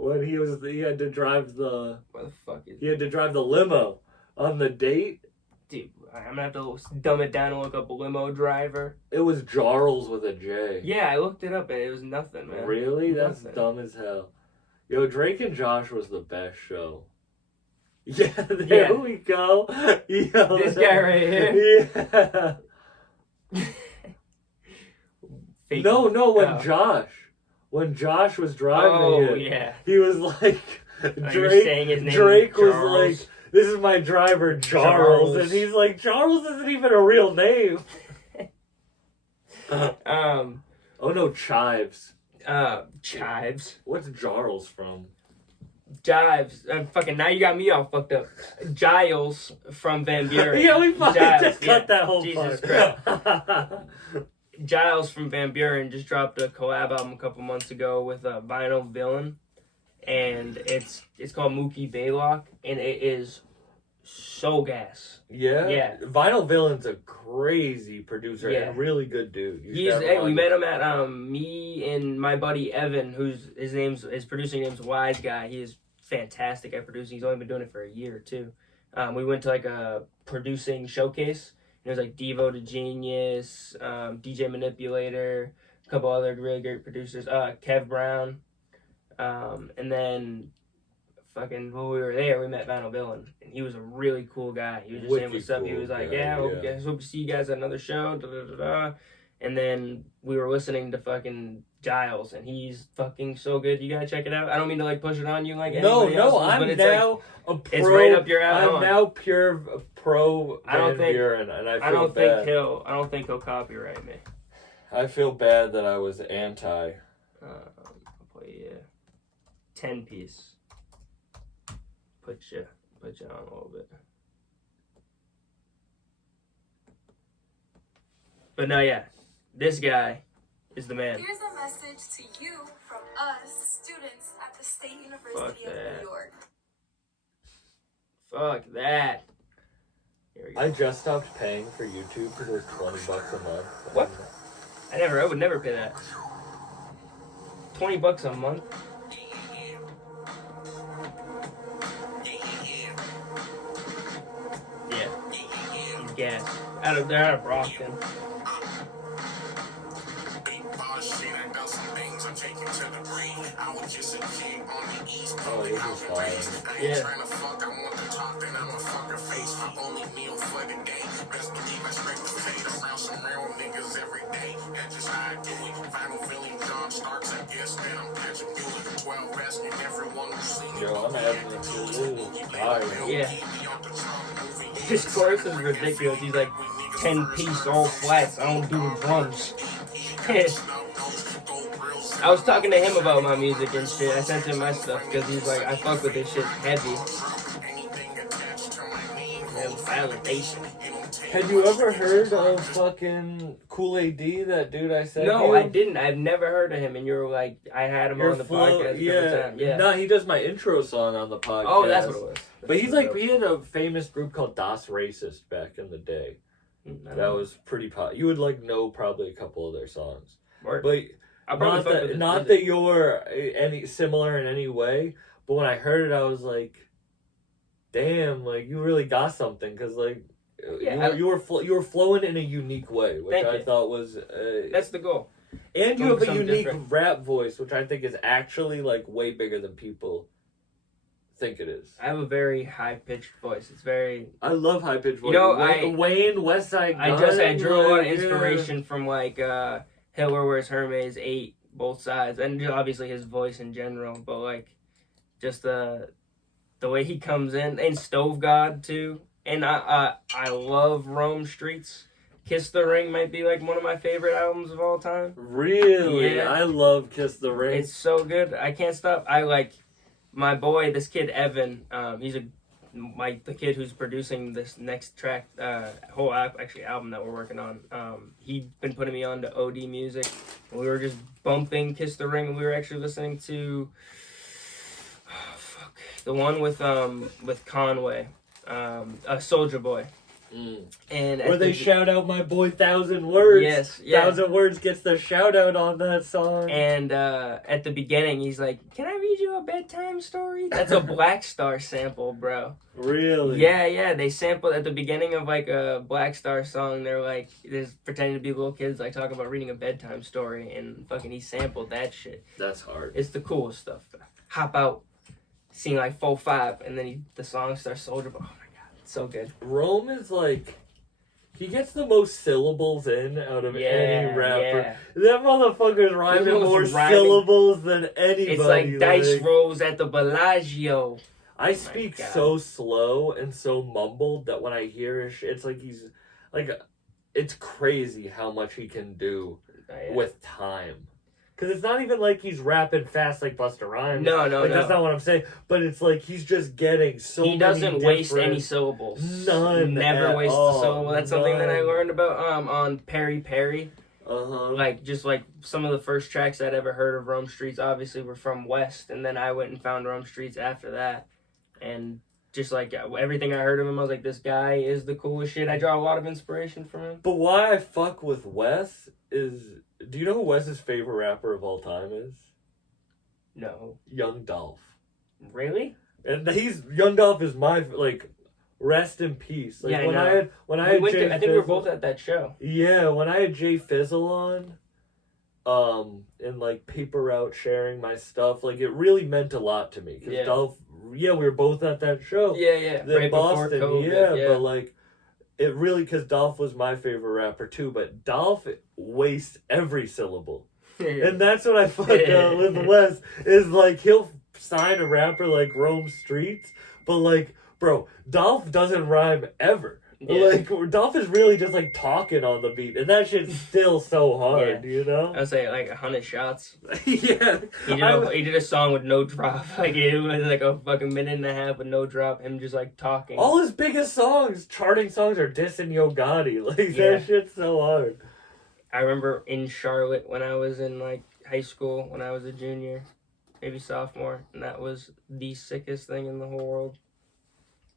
When he had to drive the... What the fuck is He had to drive the limo on the date. Dude, I'm gonna have to dumb it down and look up a limo driver. It was Jarls with a J. Yeah, I looked it up and it was nothing, man. Really? That's Nothing. dumb as hell. Yo, Drake and Josh was the best show. Yeah, there Yeah. we go. Yo, This guy right here. Yeah. Fake- No, Oh. when Josh was driving Oh, it, yeah. he was like, Oh, you're saying his name Drake is was Charles. like, this is my driver, Charles. And he's like, Charles isn't even a real name. Oh no, Chives. Chives. What's Jarls from? Jives. Fucking, now you got me all fucked up. Giles from Van Buren. Yeah, we fucking Giles, just cut that whole Jesus part. Giles from Van Buren just dropped a collab album a couple months ago with a Vinyl Villain, and it's called Mookie Baylock, and it is so gas. Yeah? Yeah. Vinyl Villain's a crazy producer and Yeah. a really good dude. You should He's have him we on. met him at me and my buddy Evan, who's his producing name's Wise Guy. He is fantastic at producing. He's only been doing it for a year or two. We went to like a producing showcase. It was like Devo to Genius, DJ Manipulator, a couple other really great producers, Kev Brown, and then fucking when we were there, we met Vinyl Villain, and he was a really cool guy. He was just saying Wicked what's up. He cool was like, guy, yeah, yeah. hope to see you guys at another show. Da, da, da, da. And then we were listening to fucking Giles, and he's fucking so good. You gotta check it out. I don't mean to like push it on you like anybody else's, but I'm it's now like, a pro. it's right up your alley. I'm now pure pro I don't Van think- Buren, and I I feel don't bad. think he'll copyright me. I feel bad that I was anti. I'll play 10 piece. Put you on a little bit. But no, yeah, this guy is the man. Here's a message to you from us, students at the State University of that. New York. Fuck that. Here we go. I just stopped paying for YouTube because it was $20 a month. What? I would never pay that. $20 a month. Yeah. He's gas. They're out of Brockton. Oh, this is fine. Yeah. Yo, I'm having a good time. Yeah. His chorus is ridiculous. He's like 10 piece all flats. I don't do the drums. I was talking to him about my music and shit. I sent him my stuff because he's like, I fuck with this shit heavy. And validation. Had you ever heard of fucking Kool AD, that dude I said? No, I didn't. I've never heard of him, and you're like, I had him on the podcast. Yeah. No, he does my intro song on the podcast. Oh, that's what it was. But he's like, he had a famous group called Das Racist back in the day. That was pretty pop. You would like know probably a couple of their songs. Word. But not that you're any similar in any way. But when I heard it, I was like, damn, like you really got something, because like you were flowing in a unique way, which I thought was that's the goal. And you have a unique rap voice, which I think is actually like way bigger than people think it is. I have a very high pitched voice. It's very. I love high pitched voice. You know, Wayne, Westside Gunn. I drew a lot of inspiration from like Hitler Wears Hermes, 8, both sides, and obviously his voice in general. But like, just the way he comes in, and Stove God too. And I love Rome Streetz. Kiss the Ring might be like one of my favorite albums of all time. Really? Yeah. I love Kiss the Ring. It's so good. I can't stop. I like my boy, this kid Evan. He's the kid who's producing this next track, whole album that we're working on. He'd been putting me on to OD music. And we were just bumping Kiss the Ring, and we were actually listening to the one with Conway, Soldier Boy. And where they shout out my boy 1,000 Words. Yes, yeah. 1,000 Words gets the shout out on that song. And at the beginning, he's like, "Can I read you a bedtime story?" That's a Black Star sample, bro. Really? Yeah. They sampled at the beginning of like a Black Star song. They're like, there's pretending to be little kids like talking about reading a bedtime story, and fucking he sampled that shit. That's hard. It's the coolest stuff. Hop out, sing like 4/5, and then the song starts Soldier Boy. So good. Rome is like, he gets the most syllables in out of any rapper. Yeah. That motherfucker's rhyming more syllables than anybody. It's like dice rolls at the Bellagio. I speak so slow and so mumbled that when I hear his shit, it's like he's like, it's crazy how much he can do with time. Because it's not even like he's rapping fast like Busta Rhymes. No. That's not what I'm saying. But it's like he's just getting so many. He doesn't waste any syllables. None. Never wastes a syllable. That's something that I None. learned about on Perry Perry. Uh-huh. Like, just like some of the first tracks I'd ever heard of Rome Streetz obviously were from West. And then I went and found Rome Streetz after that. And just like everything I heard of him, I was like, this guy is the coolest shit. I draw a lot of inspiration from him. But why I fuck with Wes is... Do you know who Wes's favorite rapper of all time is? No. Young Dolph. Really? And Young Dolph is my, like, rest in peace. Like, yeah, when I think we were both at that show. Yeah, when I had Jay Fizzle on, and like Paper Route sharing my stuff, like it really meant a lot to me. Because Dolph, we were both at that show. Yeah. In Boston, COVID, but like, it really, because Dolph was my favorite rapper too, but Dolph wastes every syllable. And that's what I fuck with Wes, is like, he'll sign a rapper like Rome Streetz, but like, bro, Dolph doesn't rhyme ever. Yeah. Like, Dolph is really just like talking on the beat, and that shit's still so hard, you know? I would say like 100 shots. Yeah. He did a song with no drop. Like, it was like a fucking minute and a half with no drop, him just like talking. All his biggest songs, charting songs, are dissing Yo Gotti. Like, that shit's so hard. I remember in Charlotte when I was in like high school, when I was a junior, maybe sophomore, and that was the sickest thing in the whole world.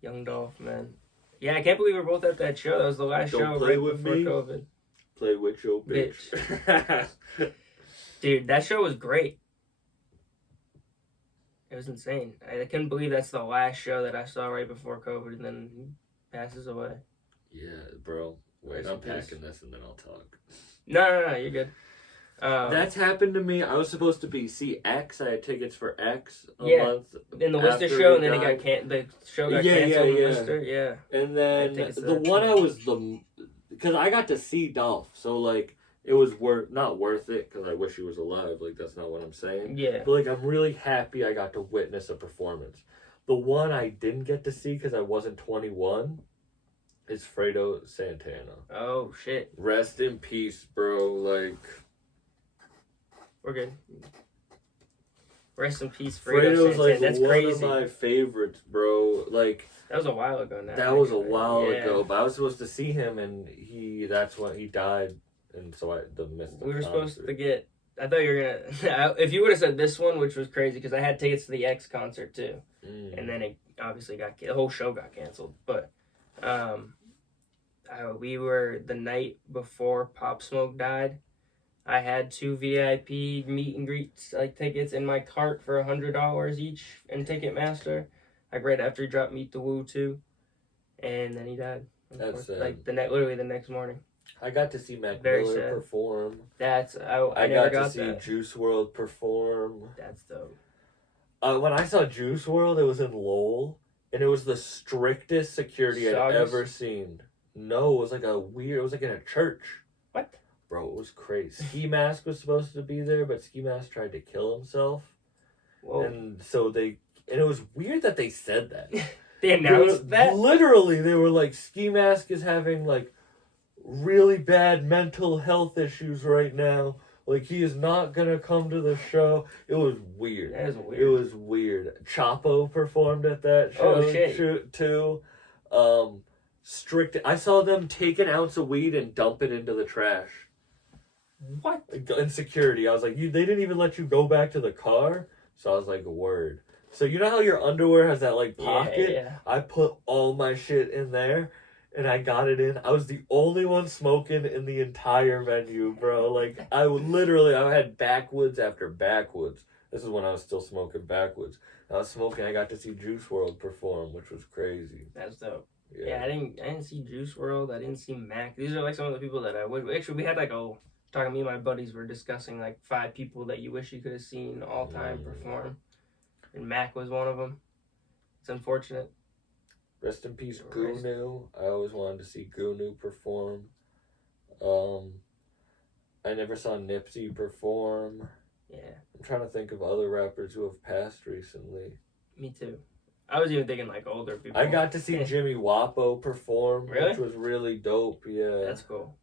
Young Dolph, man. Yeah, I can't believe we're both at that show. That was the last show right before COVID. Play with your bitch. Dude, that show was great. It was insane. I couldn't believe that's the last show that I saw right before COVID, and then he passes away. Yeah, bro. Wait, I'm packing this and then I'll talk. No, you're good. That's happened to me. I was supposed to see X. I had tickets for X a month. In the Worcester show, and then the show got canceled in Worcester. Yeah. And then the one I was because I got to see Dolph, so like it was not worth it because I wish he was alive. Like, that's not what I'm saying. Yeah. But like, I'm really happy I got to witness a performance. The one I didn't get to see because I wasn't 21 is Fredo Santana. Oh shit. Rest in peace, bro. Like. We're good. Rest in peace, Fredo Fredo's Santana. like That's one crazy. of my favorites, bro. Like That was a while ago now. that was a actually. while Yeah. ago, but I was supposed to see him, and that's when he died, and so I missed the We were supposed concert. to get. I thought you were gonna. If you would have said this one, which was crazy, because I had tickets to the X concert too, and then it obviously the whole show got canceled. But, we were the night before Pop Smoke died. I had 2 VIP meet and greets tickets in my cart for $100 each in Ticketmaster. Right after he dropped Meet the Woo too, and then he died. That's literally the next morning. I got to see Mac Very Miller sad. perform. I got never to got see that. Juice WRLD perform. That's dope. When I saw Juice WRLD, it was in Lowell, and it was the strictest security I'd Saugus? ever seen. No, it was like it was like in a church. What? Bro, it was crazy. Ski Mask was supposed to be there, but Ski Mask tried to kill himself. Whoa. And so and it was weird that they said that. They announced that? Literally, they were like, Ski Mask is having like really bad mental health issues right now. Like, he is not gonna come to the show. It was weird. That is weird. It was weird. Chapo performed at that show Oh, shit. too. I saw them take an ounce of weed and dump it into the trash. What? In security, I was like, they didn't even let you go back to the car. So I was like, word. So you know how your underwear has that like pocket? Yeah. I put all my shit in there, and I got it in. I was the only one smoking in the entire venue, bro. Like, I had backwoods after backwoods. This is when I was still smoking backwoods. I was smoking. I got to see Juice WRLD perform, which was crazy. That's dope. Yeah, I didn't see Juice WRLD. I didn't see Mac. These are like some of the people that I would. Actually, we had me and my buddies were discussing like 5 people that you wish you could have seen all time perform, and Mac was one of them. It's unfortunate. Rest in peace, Gunu. I always wanted to see Gunu perform. I never saw Nipsey perform. Yeah. I'm trying to think of other rappers who have passed recently. Me too. I was even thinking like older people. I got to see Jimmy Wapo perform, Really? which was really dope. Yeah. That's cool.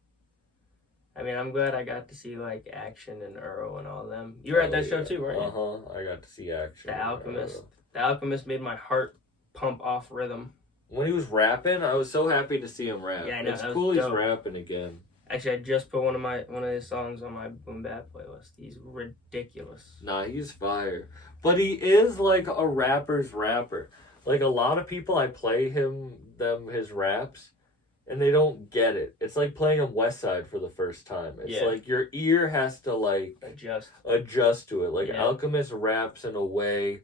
I mean, I'm glad I got to see like Action and Earl and all of them. You were at that show too, weren't you? I got to see Action. The Alchemist. The Alchemist made my heart pump off rhythm. When he was rapping, I was so happy to see him rap. Yeah, I know, It's that was cool he's dope. rapping again. Actually, I just put one of his songs on my Boom Bap playlist. He's ridiculous. Nah, he's fire. But he is like a rapper's rapper. Like, a lot of people, I play his raps, and they don't get it. It's like playing him Westside for the first time. It's like your ear has to like adjust to it. Like, Alchemist raps in a way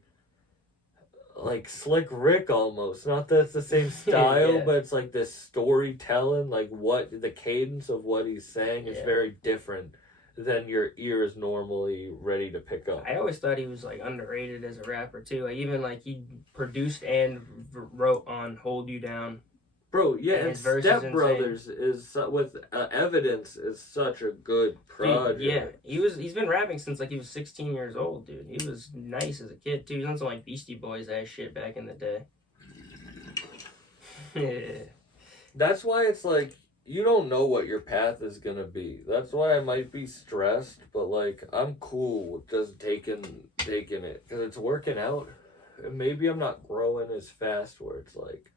like Slick Rick almost. Not that it's the same style, but it's like this storytelling, like what the cadence of what he's saying is very different than your ear is normally ready to pick up. I always thought he was like underrated as a rapper too. Like even like he produced and wrote on "Hold You Down." Bro, yeah, and his verse Step Brothers is with Evidence is such a good project. Dude, yeah, he's been rapping since like he was 16 years old, dude. He was nice as a kid too. He was on some like Beastie Boys ass shit back in the day. That's why it's like you don't know what your path is gonna be. That's why I might be stressed, but like I'm cool with just taking it because it's working out. And maybe I'm not growing as fast where it's like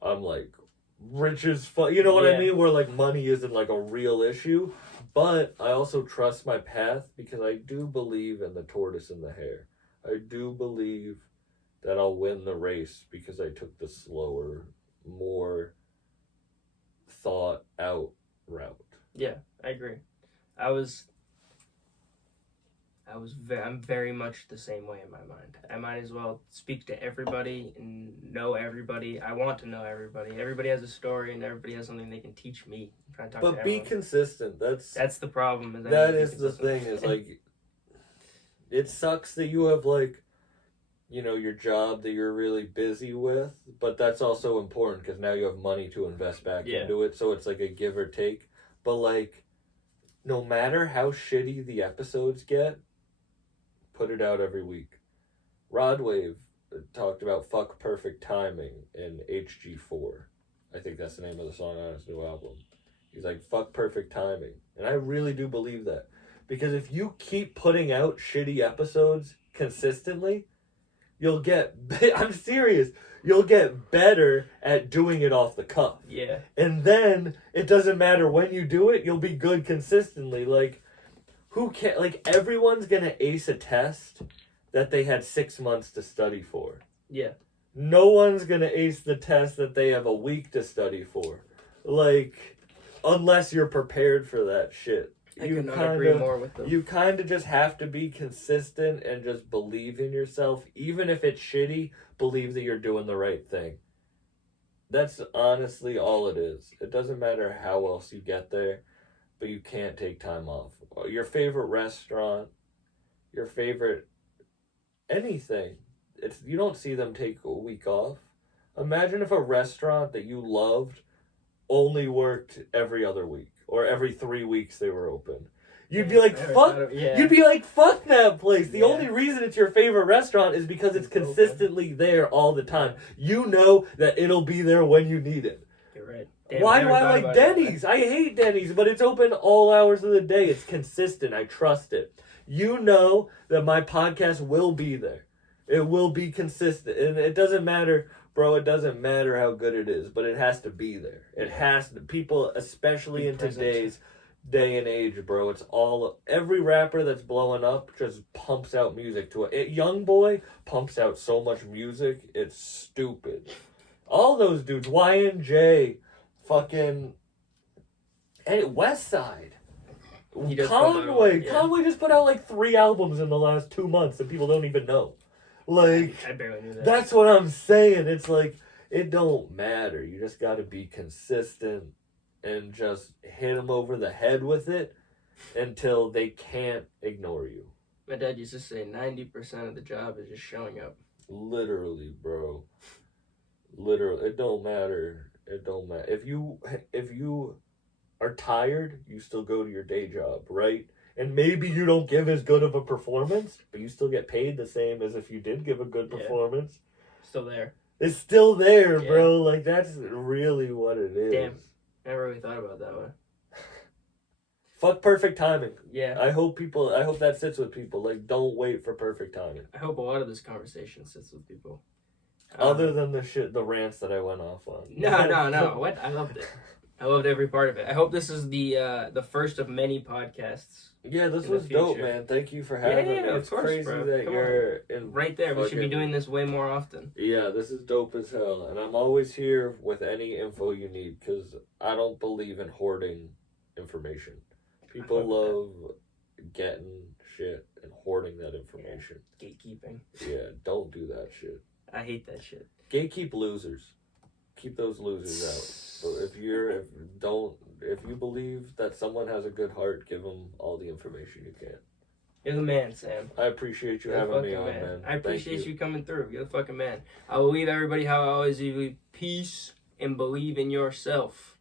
I'm like rich as fuck. You know what I mean? Where like money isn't like a real issue. But I also trust my path because I do believe in the tortoise and the hare. I do believe that I'll win the race because I took the slower, more thought out route. Yeah, I agree. I'm very much the same way in my mind. I might as well speak to everybody and know everybody. I want to know everybody. Everybody has a story and everybody has something they can teach me. I'm trying to talk but to be everyone. consistent. That's the problem. That is the thing. Is like, it sucks that you have like, you know, your job that you're really busy with, but that's also important because now you have money to invest back into it. So it's like a give or take. But like, no matter how shitty the episodes get, put it out every week. Rodwave talked about fuck perfect timing in HG4. I think that's the name of the song on his new album. He's like, fuck perfect timing. And I really do believe that. Because if you keep putting out shitty episodes consistently, you'll get, I'm serious, you'll get better at doing it off the cuff. Yeah. And then it doesn't matter when you do it, you'll be good consistently. Like, who can, like, everyone's gonna ace a test that they had 6 months to study for. Yeah. No one's gonna ace the test that they have a week to study for. Like, unless you're prepared for that shit. I could not agree more with them. You kind of just have to be consistent and just believe in yourself. Even if it's shitty, believe that you're doing the right thing. That's honestly all it is. It doesn't matter how else you get there, but you can't take time off. Your favorite restaurant, your favorite anything. You don't see them take a week off. Imagine if a restaurant that you loved only worked every other week or every 3 weeks they were open. You'd be like, fuck. You'd be like, fuck that place. The only reason it's your favorite restaurant is because it's consistently there all the time. You know that it'll be there when you need it. You're right. Damn, Why do I like Denny's? I hate Denny's, but it's open all hours of the day. It's consistent. I trust it. You know that my podcast will be there. It will be consistent. And it doesn't matter, bro, it doesn't matter how good it is, but it has to be there. It has to. People, especially in today's day and age, bro, it's all, every rapper that's blowing up just pumps out music to it. Young Boy pumps out so much music, it's stupid. All those dudes, YNJ, fucking, and Westside. Conway just put out like 3 albums in the last 2 months and people don't even know. Like, I barely knew that. That's what I'm saying. It's like, it don't matter. You just got to be consistent and just hit them over the head with it until they can't ignore you. My dad used to say 90% of the job is just showing up. Literally, bro. Literally. It don't matter. It don't matter. If you are tired, you still go to your day job, right? And maybe you don't give as good of a performance, but you still get paid the same as if you did give a good performance. Still there. It's still there, bro. Like, that's really what it is. Damn. I never really thought about it that way. Fuck perfect timing. Yeah. I hope that sits with people. Like, don't wait for perfect timing. I hope a lot of this conversation sits with people. Other than the rants that I went off on. No. What? I loved it. I loved every part of it. I hope this is the first of many podcasts. Yeah, this was dope, man. Thank you for having me. It's course, crazy bro. that you're in right there. We should be doing this way more often. Yeah, this is dope as hell. And I'm always here with any info you need because I don't believe in hoarding information. People love getting shit and hoarding that information. Yeah. Gatekeeping. Yeah, don't do that shit. I hate that shit. Gatekeep losers. Keep those losers out. So if you believe that someone has a good heart, give them all the information you can. You're the man, Sam. I appreciate you having me on, man. I appreciate you coming through. You're the fucking man. I will leave everybody how I always leave. Peace and believe in yourself.